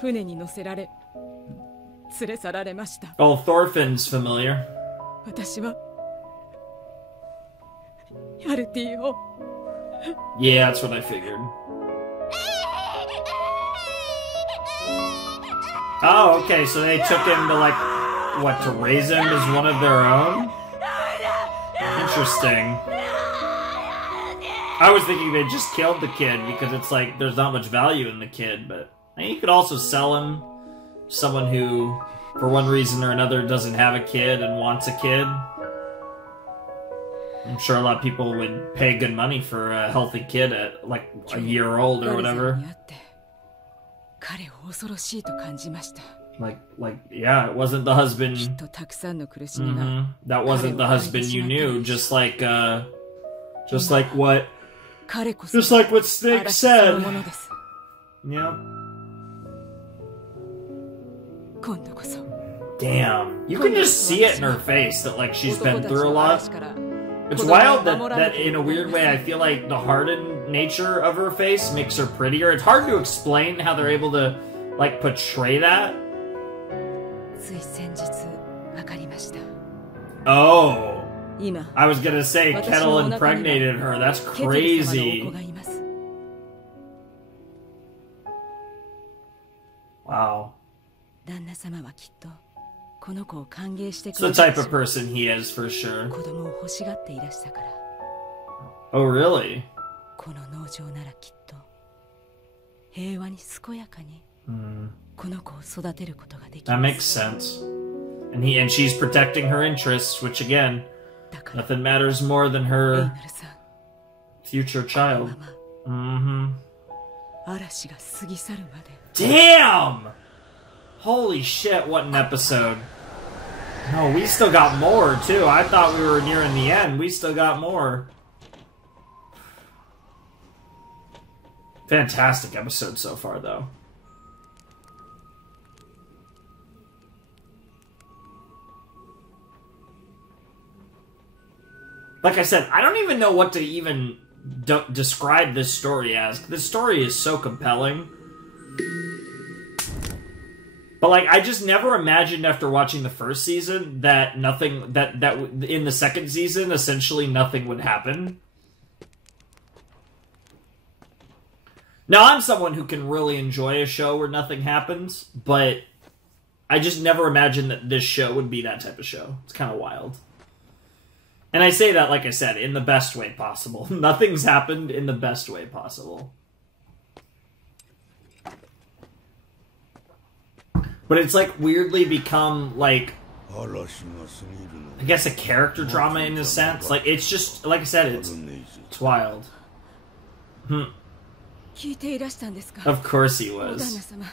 船に乗せられ連れ去られました。 Oh, Thorfinn's familiar. 私はヤルティを Yeah, that's what I figured. Oh, okay, so they took him to, like, what, to raise him as one of their own? Interesting. I was thinking they just killed the kid because it's like there's not much value in the kid, but I mean, you could also sell him to someone who, for one reason or another, doesn't have a kid and wants a kid. I'm sure a lot of people would pay good money for a healthy kid at like a year old or whatever. Like, yeah, it wasn't the husband. That wasn't the husband you knew. Just like what Snake said. Yeah. Damn, you can just see it in her face that like she's been through a lot. It's wild that in a weird way I feel like the hardened nature of her face makes her prettier. It's hard to explain how they're able to like portray that. Oh, I was gonna say Kettle impregnated her. That's crazy. Wow. It's the type of person he is for sure. Oh, really? That makes sense. And she's protecting her interests, which again, nothing matters more than her future child. Damn! Holy shit, what an episode. No, we still got more, too. I thought we were nearing the end. We still got more. Fantastic episode so far, though. Like I said, I don't even know what to even describe this story as. This story is so compelling. But like, I just never imagined after watching the first season that nothing that in the second season essentially nothing would happen. Now I'm someone who can really enjoy a show where nothing happens, but I just never imagined that this show would be that type of show. It's kind of wild. And I say that, like I said, in the best way possible. Nothing's happened in the best way possible. But it's like weirdly become like, I guess a character drama in a sense. Like it's just, like I said, it's wild. 聞いていらしたんですか？ Of course he お旦那 was. 様。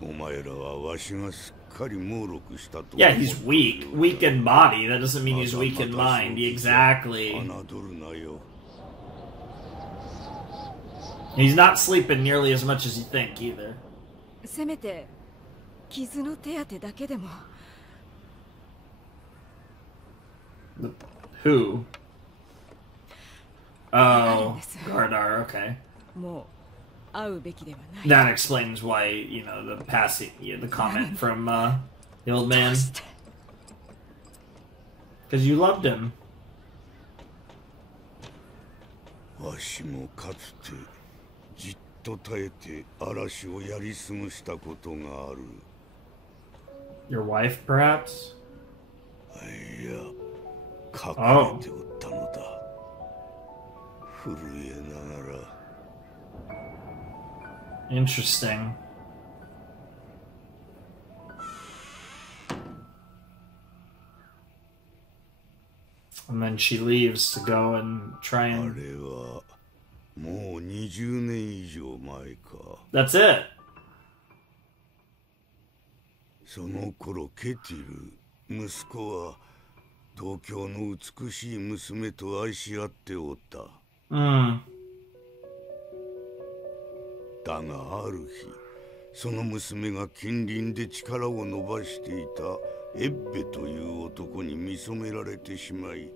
お前らはわしがすっかり猛録したと。 Yeah, he's weak. Weak in body. That doesn't mean he's weak in mind. Exactly. 侮るなよ。 He's not sleeping nearly as much as you think either. せめて傷の手当てだけでも。 Who? Oh, Gardar, okay. もう会うべきではない。 That explains why, you know, the passing, the comment from the old man. Because you loved him. わしもかつてじっと耐えて嵐をやり過ごしたことがある。 Your wife, perhaps? いや、隠れておったのだ。震えながら。 Interesting. And then she leaves to go and try あ and... れはもう20年以上前か。 That's it. その頃ケティル、息子は東京の美しい娘と愛し合っておった。 Mm. だがある日、その娘が近隣で力を伸ばしていたエッベという男に見初められてしまい、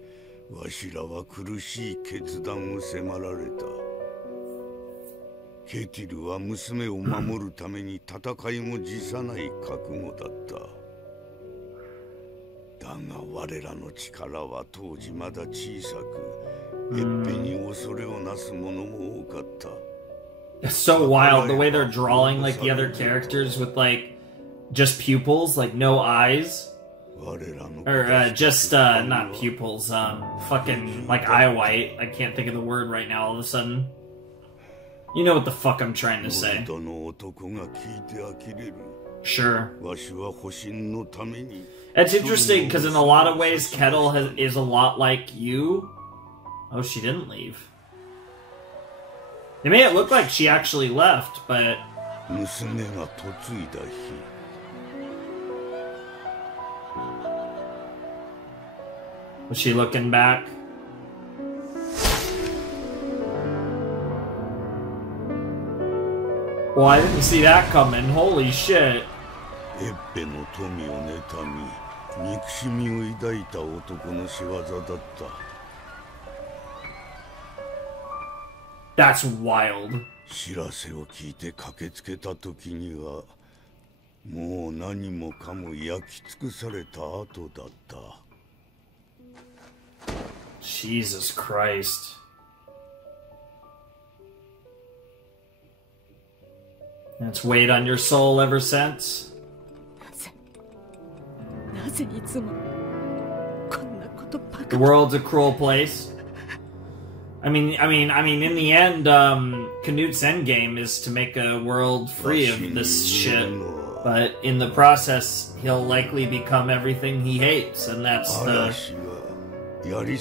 わしらは苦しい決断を迫られた。ケティルは娘を守るために戦いも辞さない覚悟だった。だが我らの力は当時まだ小さく、エッベに恐れをなす者も多かった。 It's so wild the way they're drawing like the other characters with like just pupils, like no eyes. Or just not pupils, fucking like eye white. I can't think of the word right now all of a sudden. You know what the fuck I'm trying to say. Sure. It's interesting because in a lot of ways Kettle is a lot like you. Oh, she didn't leave. They made it look like she actually left, but... Was she looking back? Well, I didn't see that coming. Holy shit. That's wild. 知らせを聞いて駆けつけた時にはもう何もかも焼き尽くされた後だった。 Jesus Christ. And it's weighed on your soul ever since? なぜいつもこんなことばかり。 The world's a cruel place. I mean, in the end, Knut's endgame is to make a world free of this shit. But in the process, he'll likely become everything he hates, and that's the... They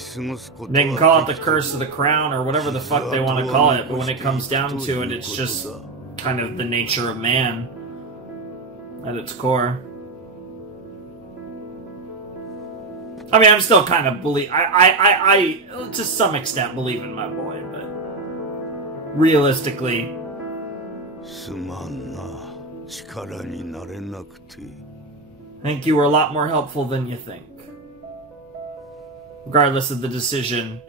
can call it the curse of the crown, or whatever the fuck they want to call it, but when it comes down to it, it's just kind of the nature of man at its core. I mean, I'm still kind of I to some extent believe in my boy, but realistically, I think you were a lot more helpful than you think. Regardless of the decision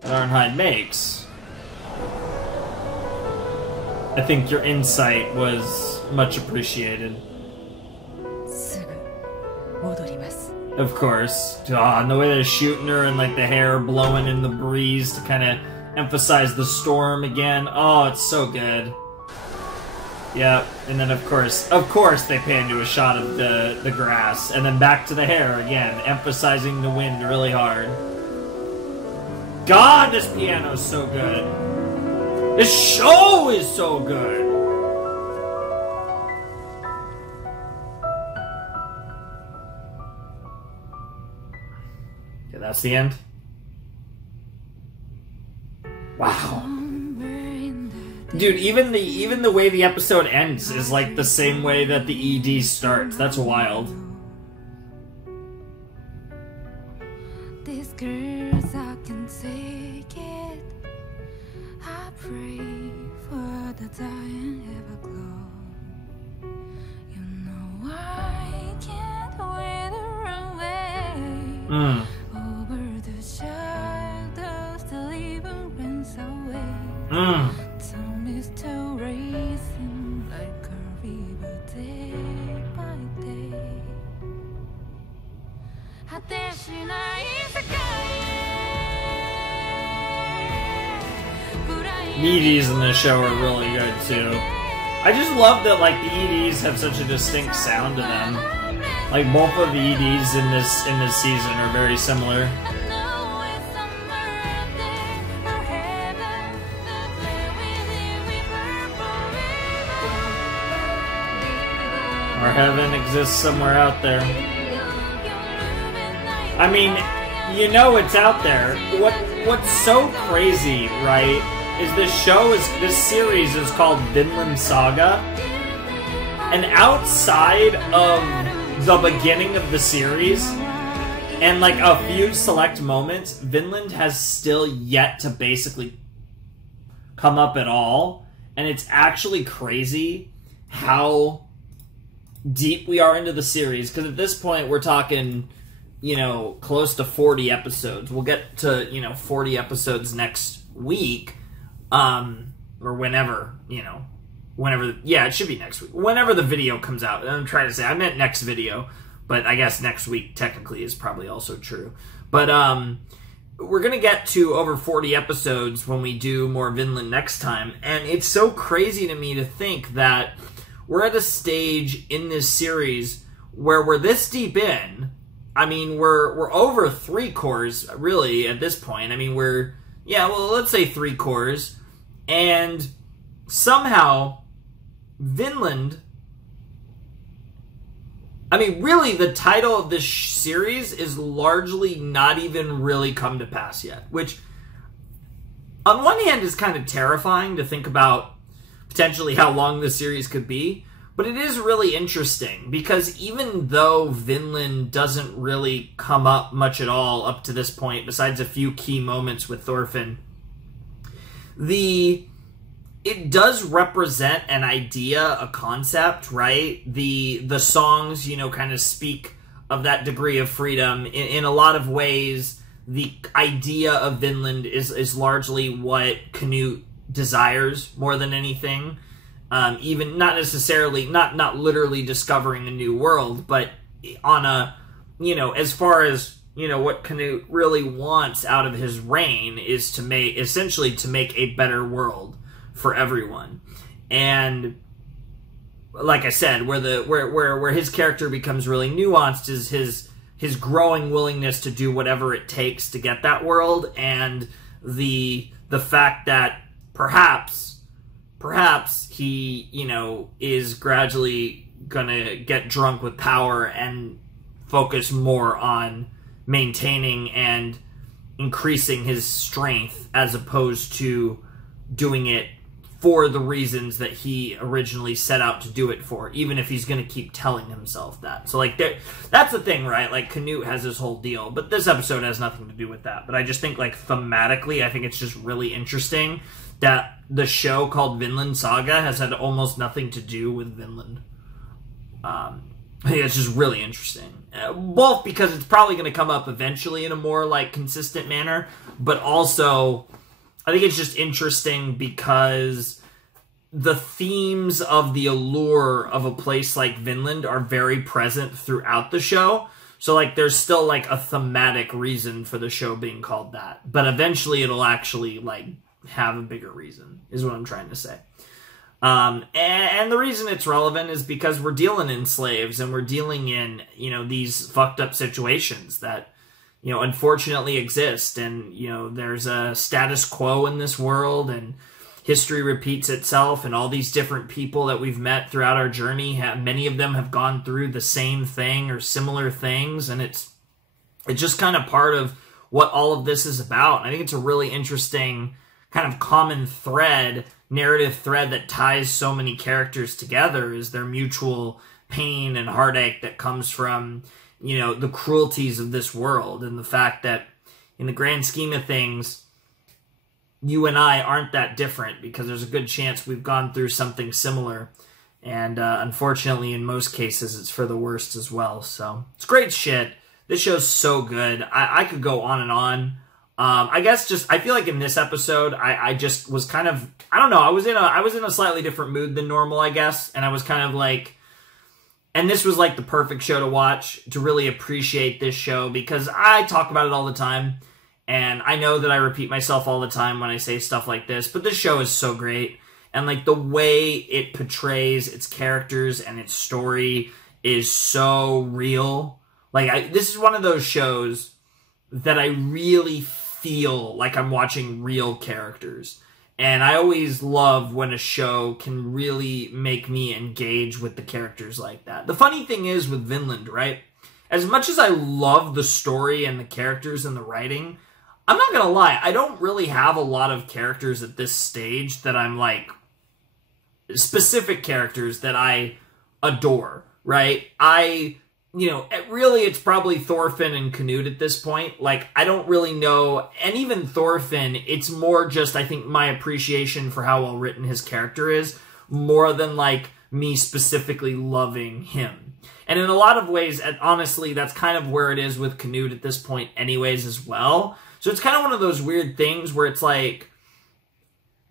that Arnheid makes, I think your insight was much appreciated. すぐ戻ります。 Of course. And the way they're shooting her and like the hair blowing in the breeze to kind of emphasize the storm again. Oh, it's so good. Yeah, and then of course they pan to a shot of the grass, and then back to the hair again, emphasizing the wind really hard. God, this piano's so good. This show is so good. Okay, that's the end. Wow. Dude, even the way the episode ends is like the same way that the ED starts. That's wild. These girls, I can take it. I pray for the dying everglow. You know I can't wither away over the shadows the living runs away. Time is still racing like a river day by day. 果てしない世界へ The EDs in this show are really good too. I just love that like the EDs have such a distinct sound to them. Like both of the EDs in this season are very similar. Or heaven exists somewhere out there. I mean, you know it's out there. What's so crazy, right, is this series is called Vinland Saga. And outside of the beginning of the series, and like a few select moments, Vinland has still yet to basically come up at all. And it's actually crazy how deep we are into the series, because at this point we're talking, you know, close to 40 episodes. We'll get to, you know, 40 episodes next week, or whenever, you know, yeah, it should be next week. Whenever the video comes out. I'm trying to say, I meant next video, but I guess next week technically is probably also true. But, we're gonna get to over 40 episodes when we do more Vinland next time, and it's so crazy to me to think that we're at a stage in this series where we're this deep in. I mean, we're over 3 cores, really, at this point. I mean, let's say 3 cores. And somehow, Vinland... I mean, really, the title of this series is largely not even really come to pass yet. Which, on one hand, is kind of terrifying to think about potentially how long this series could be. But it is really interesting, because even though Vinland doesn't really come up much at all up to this point, besides a few key moments with Thorfinn, it does represent an idea, a concept, right? The songs, you know, kind of speak of that degree of freedom. In a lot of ways, the idea of Vinland is largely what Canute desires more than anything. Even not necessarily, not literally discovering a new world, but on a, you know, as far as, you know, what Canute really wants out of his reign is to make a better world for everyone. And like I said, where his character becomes really nuanced is his growing willingness to do whatever it takes to get that world, and the fact that perhaps he, you know, is gradually gonna get drunk with power and focus more on maintaining and increasing his strength as opposed to doing it for the reasons that he originally set out to do it for, even if he's gonna keep telling himself that. So, like, that's the thing, right? Like, Canute has his whole deal, but this episode has nothing to do with that. But I just think, like, thematically, I think it's just really interesting that the show called Vinland Saga has had almost nothing to do with Vinland. I think it's just really interesting. Both because it's probably going to come up eventually in a more, like, consistent manner, but also I think it's just interesting because the themes of the allure of a place like Vinland are very present throughout the show. So, like, there's still, like, a thematic reason for the show being called that. But eventually it'll actually, like, have a bigger reason, is what I'm trying to say. And the reason it's relevant is because we're dealing in slaves, and we're dealing in, you know, these fucked up situations that, you know, unfortunately exist. And, you know, there's a status quo in this world, and history repeats itself, and all these different people that we've met throughout our journey, many of them have gone through the same thing or similar things, and it's just kind of part of what all of this is about. I think it's a really interesting kind of common thread, narrative thread that ties so many characters together is their mutual pain and heartache that comes from, you know, the cruelties of this world, and the fact that in the grand scheme of things, you and I aren't that different, because there's a good chance we've gone through something similar. And unfortunately, in most cases, it's for the worst as well. So it's great shit. This show's so good. I could go on and on. I guess just, I feel like in this episode, I just was kind of, I don't know, I was in a slightly different mood than normal, I guess. And I was kind of like, and this was like the perfect show to watch to really appreciate this show, because I talk about it all the time. And I know that I repeat myself all the time when I say stuff like this, but this show is so great. And like the way it portrays its characters and its story is so real. Like this is one of those shows that I really feel like I'm watching real characters. And I always love when a show can really make me engage with the characters like that. The funny thing is with Vinland, right? As much as I love the story and the characters and the writing, I'm not gonna lie, I don't really have a lot of characters at this stage that I'm like, specific characters that I adore, right? Really it's probably Thorfinn and Canute at this point. Like, I don't really know, and even Thorfinn, it's more just, I think, my appreciation for how well written his character is, more than like me specifically loving him. And in a lot of ways, honestly, that's kind of where it is with Canute at this point anyways as well. So it's kind of one of those weird things where it's like,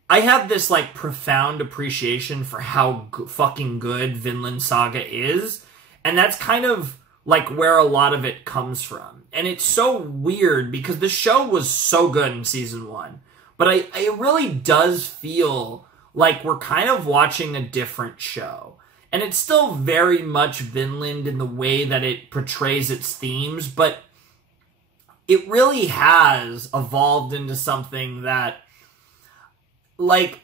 I have this, like, profound appreciation for how fucking good Vinland Saga is, and that's kind of, like, where a lot of it comes from. And it's so weird, because the show was so good in Season 1, but it really does feel like we're kind of watching a different show. And it's still very much Vinland in the way that it portrays its themes, but it really has evolved into something that, like,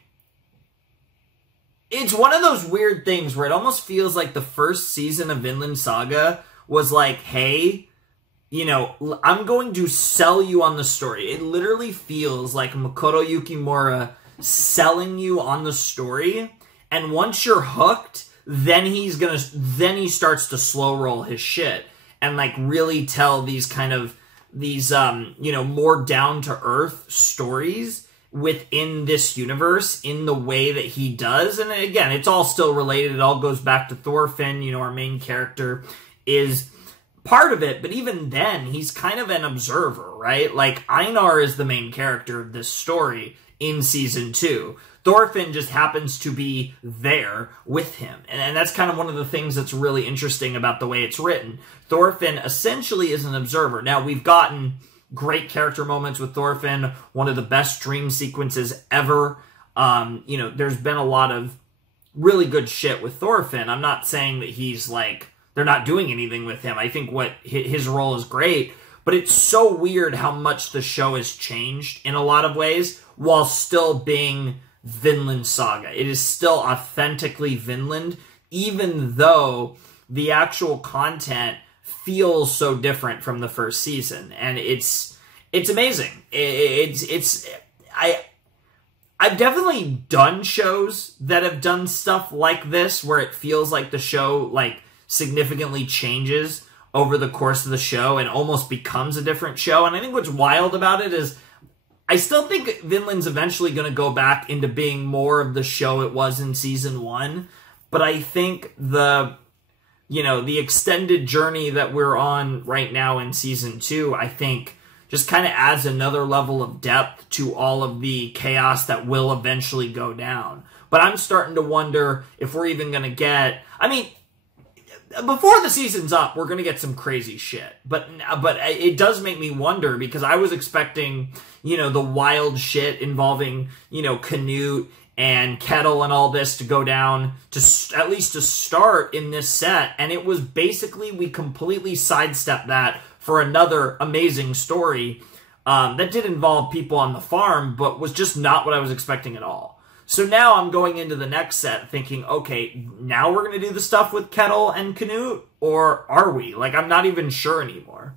it's one of those weird things where it almost feels like the first season of Vinland Saga was like, hey, you know, I'm going to sell you on the story. It literally feels like Makoto Yukimura selling you on the story, and once you're hooked, then he starts to slow roll his shit and like really tell these kind of more down to earth stories within this universe in the way that he does. And again, it's all still related. It all goes back to Thorfinn, you know, our main character is part of it, but even then, he's kind of an observer, right? Like, Einar is the main character of this story in Season 2. Thorfinn just happens to be there with him. And that's kind of one of the things that's really interesting about the way it's written. Thorfinn essentially is an observer. Now, we've gotten great character moments with Thorfinn, one of the best dream sequences ever. There's been a lot of really good shit with Thorfinn. I'm not saying that he's like, they're not doing anything with him. I think his role is great, but it's so weird how much the show has changed in a lot of ways while still being Vinland Saga. It is still authentically Vinland, even though the actual content feels so different from the first season, and it's amazing. I've definitely done shows that have done stuff like this, where it feels like the show like significantly changes over the course of the show and almost becomes a different show. And I think what's wild about it is I still think Vinland's eventually going to go back into being more of the show it was in Season 1, but I think the extended journey that we're on right now in Season 2, I think just kind of adds another level of depth to all of the chaos that will eventually go down. But I'm starting to wonder if we're even going to get, before the season's up, we're going to get some crazy shit. But it does make me wonder, because I was expecting, the wild shit involving, Canute and Kettle and all this to go down, to at least to start in this set. And it was basically, we completely sidestepped that for another amazing story that did involve people on the farm, but was just not what I was expecting at all. So now I'm going into the next set thinking, okay, now we're going to do the stuff with Kettle and Canute, or are we? Like, I'm not even sure anymore.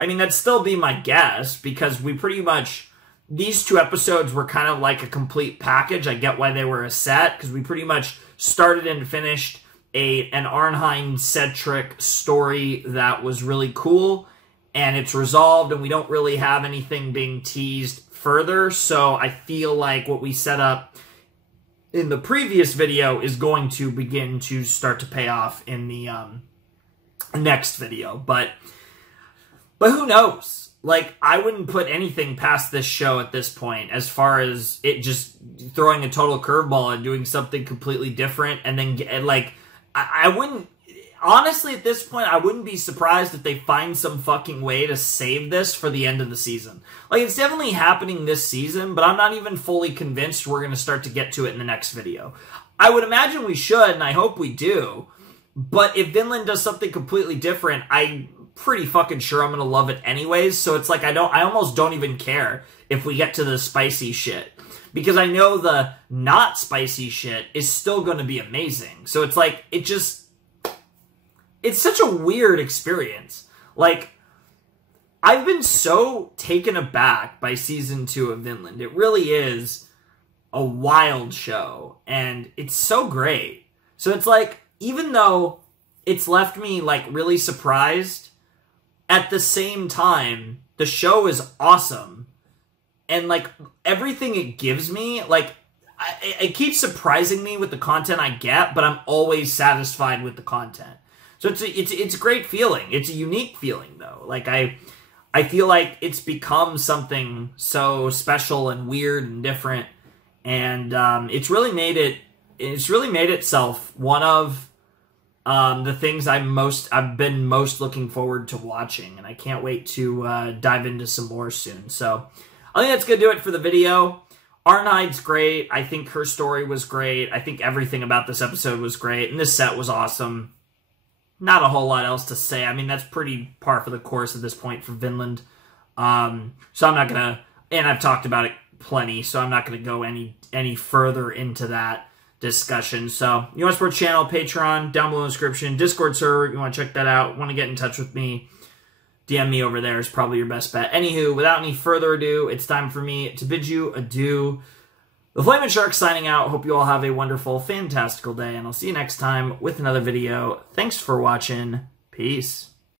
I mean, that'd still be my guess, because we pretty much, these 2 episodes were kind of like a complete package. I get why they were a set, because we pretty much started and finished an Arnheim-centric story that was really cool, and it's resolved, and we don't really have anything being teased further, so I feel like what we set up in the previous video is going to begin to start to pay off in the next video, but who knows? Like, I wouldn't put anything past this show at this point as far as it just throwing a total curveball and doing something completely different, and then, like, I wouldn't, honestly, at this point, I wouldn't be surprised if they find some fucking way to save this for the end of the season. Like, it's definitely happening this season, but I'm not even fully convinced we're going to start to get to it in the next video. I would imagine we should, and I hope we do, but if Vinland does something completely different, I'm pretty fucking sure I'm going to love it anyways, so it's like I almost don't even care if we get to the spicy shit. Because I know the not spicy shit is still going to be amazing. So it's like, it's such a weird experience. Like, I've been so taken aback by season 2 of Vinland. It really is a wild show, and it's so great. So it's like, even though it's left me, like, really surprised, at the same time, the show is awesome. And, like, everything it gives me, like, it keeps surprising me with the content I get, but I'm always satisfied with the content. So it's a great feeling. It's a unique feeling, though. Like, I feel like it's become something so special and weird and different, and it's really made itself one of the things I've been most looking forward to watching, and I can't wait to dive into some more soon. So I think that's going to do it for the video. Arnheim's great. I think her story was great. I think everything about this episode was great. And this set was awesome. Not a whole lot else to say. I mean, that's pretty par for the course at this point for Vinland. So I'm not going to... And I've talked about it plenty, so I'm not going to go any further into that discussion. So, you want to support the channel, Patreon, down below in the description. Discord server, you want to check that out. Want to get in touch with me, DM me over there is probably your best bet. Anywho, without any further ado, it's time for me to bid you adieu. The Flamin' Shark signing out. Hope you all have a wonderful, fantastical day, and I'll see you next time with another video. Thanks for watching. Peace.